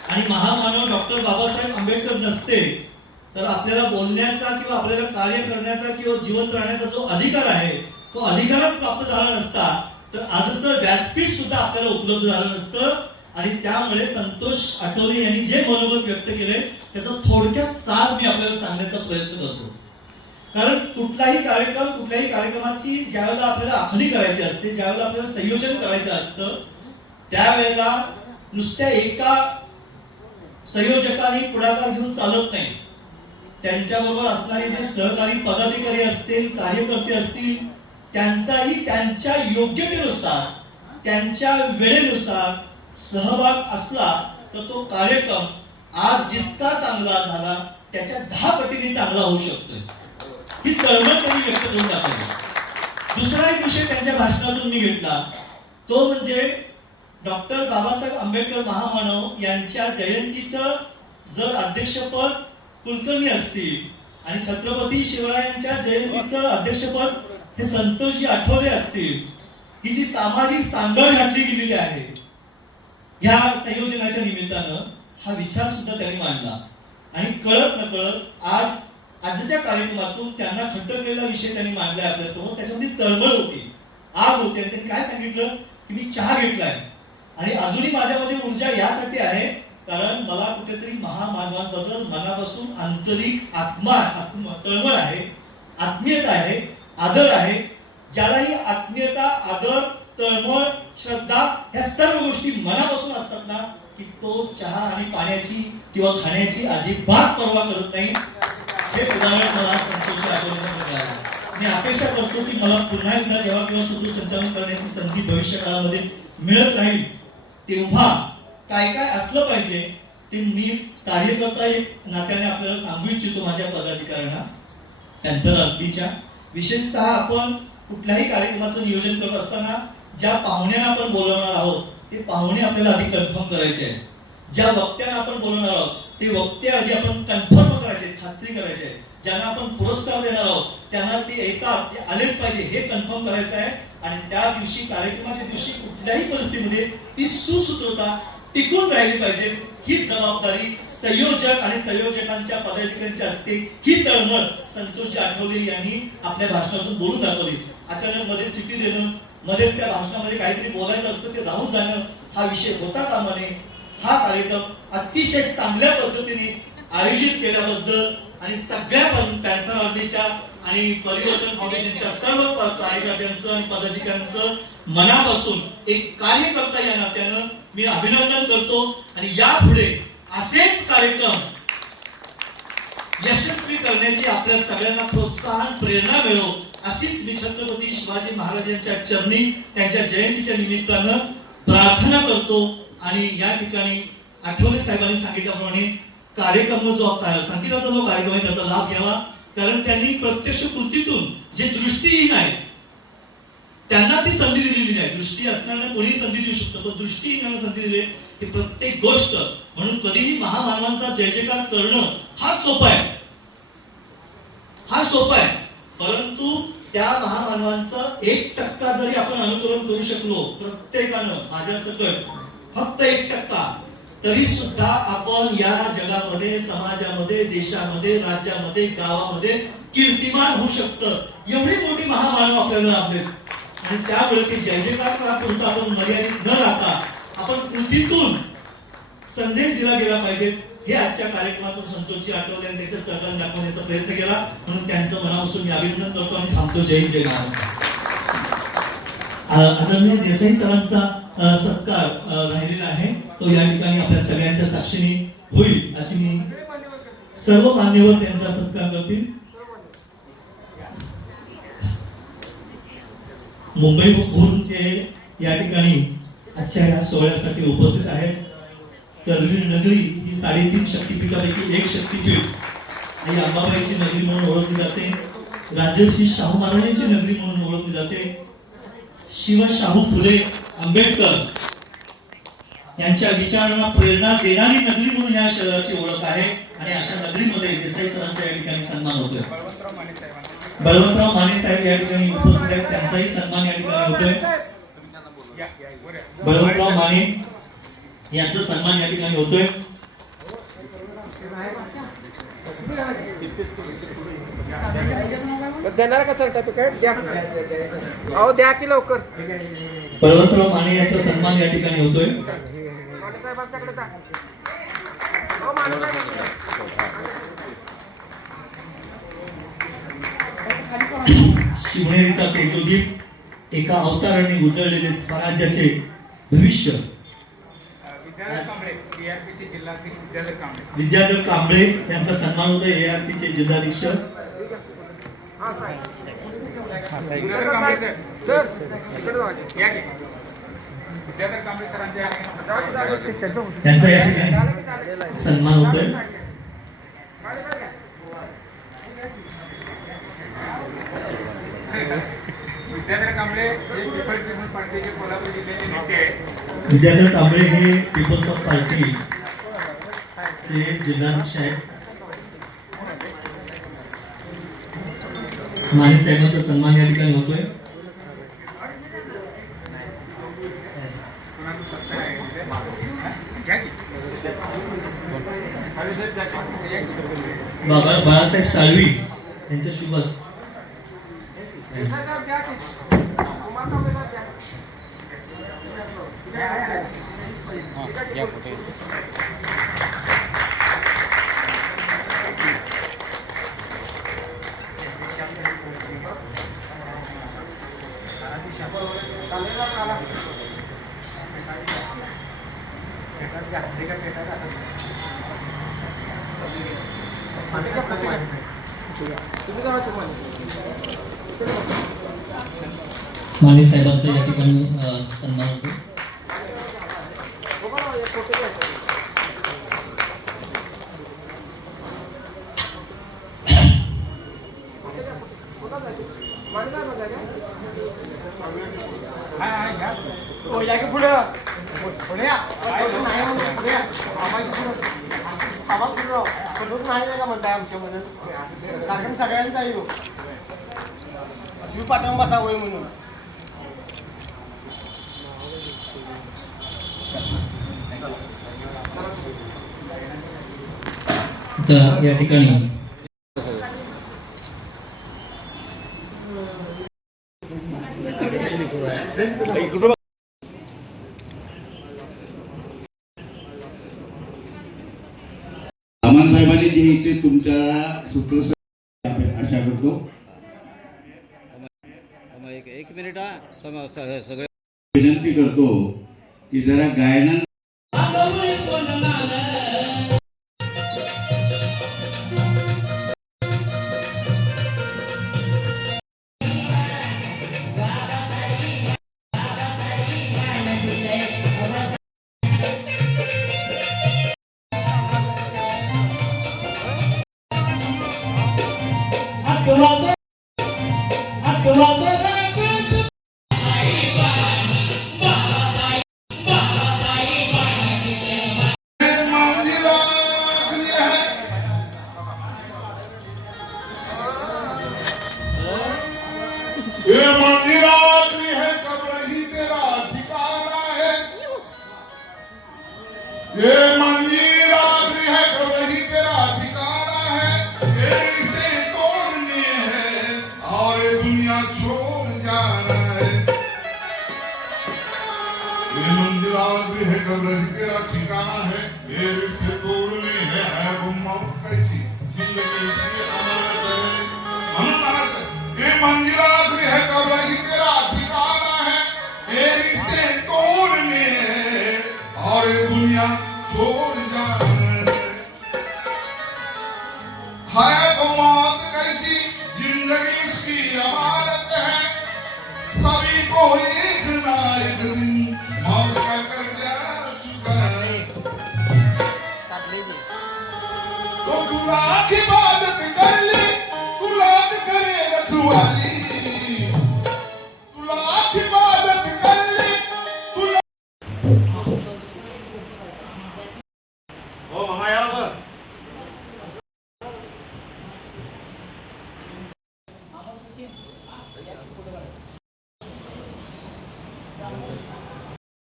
आणि महामानव डॉक्टर बाबासाहेब आंबेडकर नसते तर आपल्याला बोलण्याचा किंवा आपल्याला कार्य करण्याचा किंवा जिवंत राहण्याचा जो अधिकार आहे तो अधिकारच प्राप्त झाला नसता तर आजचं व्यासपीठ सुद्धा आपल्याला उपलब्ध झालं नसतं. आणि त्यामुळे संतोष आठवले यांनी जे मनोगत व्यक्त केले त्याचा थोडक्यात सार मी आपल्याला सांगण्याचा प्रयत्न करतो. कारण कुठल्याही कार्यक्रमाची ज्यावेळेला आपल्याला आखणी करायची असते, ज्यावेळेला आपल्याला संयोजन करायचं असतं त्यावेळेला नुसत्या एका संयोजकांनी पुढाकार घेऊन चालत नाही. त्यांच्याबरोबर असणारे जे सहकारी पदाधिकारी असतील, कार्यकर्ते असतील, त्यांचाही त्यांच्या योग्यतेनुसार, त्यांच्या वेळेनुसार सहभाग असला तर तो कार्यक्रम आज जितका चांगला झाला त्याच्या 10 पटीने चांगला होऊ शकतोय, ही तळमळ त्यांनी व्यक्त करून दाखवली. दुसरा एक विषय त्यांच्या भाषणातून मी घेतला, तो म्हणजे डॉक्टर बाबासाहेब आंबेडकर महामानव यांच्या जयंतीचं जर अध्यक्षपद कुलकर्णी असतील आणि छत्रपती शिवरायांच्या जयंतीचं अध्यक्षपद हे संतोषजी आठवले असतील, ही जी सामाजिक सांगड घातली गेलेली आहे ह्या संयोजनाच्या निमित्तानं, हा विचार सुद्धा त्यांनी मांडला. आणि कळत नकळत आजच्या कार्यक्रमातून त्यांना खटकलेला विषय त्यांनी मांडलाय आपल्यासमोर. त्याच्यामध्ये तळमळ होती, आग होती. आणि त्यांनी काय सांगितलं की मी चहा घेतलाय आणि अजूनही माझ्यामध्ये ऊर्जा यासाठी आहे कारण मला कुठेतरी महामानवांबद्दल मनापासून आंतरिक तळमळ आहे, आत्मीयता आहे, आदर आहे. ज्याला ही आत्मीयता, आदर, तळमळ, श्रद्धा ह्या सर्व गोष्टी मनापासून असतात ना, की तो चहा आणि पाण्याची किंवा खाण्याची अजिबात पर्वा करत नाही. हे उदाहरण मला संतोषी आठवणीमध्ये मिळालं. मी अपेक्षा करतो की मला पुन्हा एकदा जेव्हा किंवा सूत्रसंचालन करण्याची संधी भविष्य काळामध्ये मिळत राहील तेव्हा काय काय असलं पाहिजे ते मी कार्यकर्ता एक नात्याने आपल्याला सांगू इच्छितो माझ्या पदाधिकाऱ्यांना. पॅन्थर आरतीच्या विशेषतः आपण कुठल्याही कार्यक्रमाचं नियोजन करत असताना ज्या पाहुण्यांना आपण बोलवणार आहोत ते पाहुणे आपल्याला आधी कन्फर्म करायचे आहेत. ज्या वक्त्यांना आपण बोलवणार आहोत ते वक्ते आधी आपण कन्फर्म करायचे, खात्री करायचे. ज्यांना आपण पुरस्कार देणार आहोत त्यांना ते येतात, ते आलेच पाहिजे हे कन्फर्म करायचं आहे. आणि त्या दिवशी, कार्यक्रमाच्या दिवशी कुठल्याही परिस्थितीमध्ये ती सुसूत्रता टिकून राहिली पाहिजे. ही जबाबदारी संयोजक आणि संयोजकांच्या पदाधिकाऱ्यांची असते. ही तळमळ संतोषजी आठवले यांनी आपल्या भाषणातून बोलून दाखवली. अचानक मध्ये चिठ्ठी देणं, मध्येच त्या भाषणामध्ये काहीतरी बोलायचं असतं ते राहून जाणं, हा विषय होता कामा नये. हा कार्यक्रम अतिशय चांगल्या पद्धतीने आयोजित केल्याबद्दल आणि सगळ्या पॅन्थर आर्मीच्या आणि परिवर्तन फाउंडेशनच्या सर्व कार्यकर्त्यांचं आणि पदाधिकाऱ्यांचं मनापासून एक कार्यकर्ता या नात्यानं मी अभिनंदन करतो. आणि यापुढे असेच कार्यक्रम यशस्वी करण्याची आपल्या सगळ्यांना प्रोत्साहन, प्रेरणा मिळो अशीच मी छत्रपती शिवाजी महाराजांच्या चरणी त्यांच्या जयंतीच्या निमित्तानं प्रार्थना करतो. आणि या ठिकाणी आठवले साहेबांनी सांगितल्याप्रमाणे कार्यक्रम जो संगीताचा जो कार्यक्रम आहे त्याचा लाभ घ्यावा. कारण त्यांनी प्रत्यक्ष कृतीतून जे दृष्टीहीन आहे त्यांना ती संधी दिलेली नाही. दृष्टी असणाऱ्यांना कोणीही संधी देऊ शकतो, पण दृष्टीहीनांना संधी दिली की प्रत्येक गोष्ट. म्हणून कधीही महामानवांचा जय जयकार करणं हा सोपा आहे, हा सोपा आहे. परंतु त्या महामानवांचं 1% जरी आपण अनुकरण करू शकलो प्रत्येकानं माझ्या सकट फक्त 1%, तरी सुद्धा आपण या जगामध्ये, समाजामध्ये, देशामध्ये, राज्यामध्ये, गावामध्ये कीर्तिमान होऊ शकतं. एवढी मोठी महामानव आपल्याला लाभलेत. आणि त्यामुळे ते जय जयकार करापुरता आपण मर्यादित न राहता आपण कृतीतून संदेश दिला गेला पाहिजे. हे आजच्या कार्यक्रमातून संतोषजी आठवले आणि त्याच्या सहकार्य दाखवण्याचा प्रयत्न केला. म्हणून त्यांचं मनापासून मी अभिनंदन करतो आणि थांबतो. जय जय महाराज. आदरणीय देसाई सरांचा सत्कार राहिलेला आहे, तो या ठिकाणी आपल्या सगळ्यांच्या साक्षीने होईल अशी मी सर्व मान्यवर त्यांचा सत्कार करतील. मुंबईहून ते या ठिकाणी आजच्या या सोहळ्यासाठी उपस्थित आहेत. करवीर नगरी ही 3.5 शक्तिपीठापैकी एक शक्तिपीठ आणि अंबाबाईची नगरी म्हणून ओळखली जाते. राजर्षी शाहू महाराजांची नगरी म्हणून ओळखली जाते. शिव शाहू फुले आंबेडकर यांच्या विचारांना प्रेरणा देणारी नगरी म्हणून या शहराची ओळख आहे. आणि अशा नगरीमध्ये देसाई सरांचा या ठिकाणी सन्मान होतोय. बळवंतराव माने साहेब या ठिकाणी उपस्थित आहेत, त्यांचाही सन्मान या ठिकाणी होतोय. बळवंतराव माने यांचा सन्मान या ठिकाणी होतोय. देणार का सर्टिफिकेट द्या, अहो द्या की लवकर. बळवंतराव माने यांचा सन्मान या ठिकाणी होतोय. शिवनेरीचा तेजोदीप, एका अवताराने उजळलेले स्वराज्याचे भविष्य. विद्याधर कांबळे यांचा सन्मान होतोय. ARP चे जिल्हाधीश सर विद्याधर कांबळे सरांचे त्यांचा या ठिकाणी सन्मान होतोय. विद्याधर कांबळे हे पीपल्स पीपल्स पार्टीचे कोल्हापूर जिल्ह्याचे नेते आहेत. विद्याधर कांबळे हे पीपल्स ऑफ पार्टी चे जिल्हाध्यक्ष आहेत. माने साहेबांचा सन्मान या ठिकाणी होतोय. कुणाचं सत्कार आहे इथे? घ्या की. साहेब घ्या की. बाबा बाळासाहेब साळवी यांच्या शुभस माने साहेबांचा या ठिकाणी सन्मान होतो. कार्यक्रम सगळ्यांचा येऊ तुम्ही पाठवून बसा होय म्हणून. या ठिकाणी सामान साहेबांनी जे इथे तुमच्या सूत्र आशा करतो. एक मिनिट सगळे विनंती करतो की जरा गायना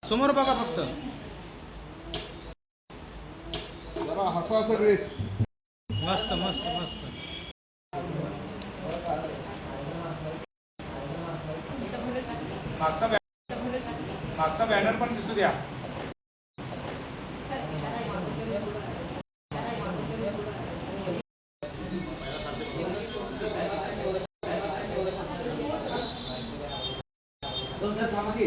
समोर बघा फक्त जरा हसा सगळे. मस्त मस्त मस्त. मागचा बॅनर पण दिसू द्या. थांबा की.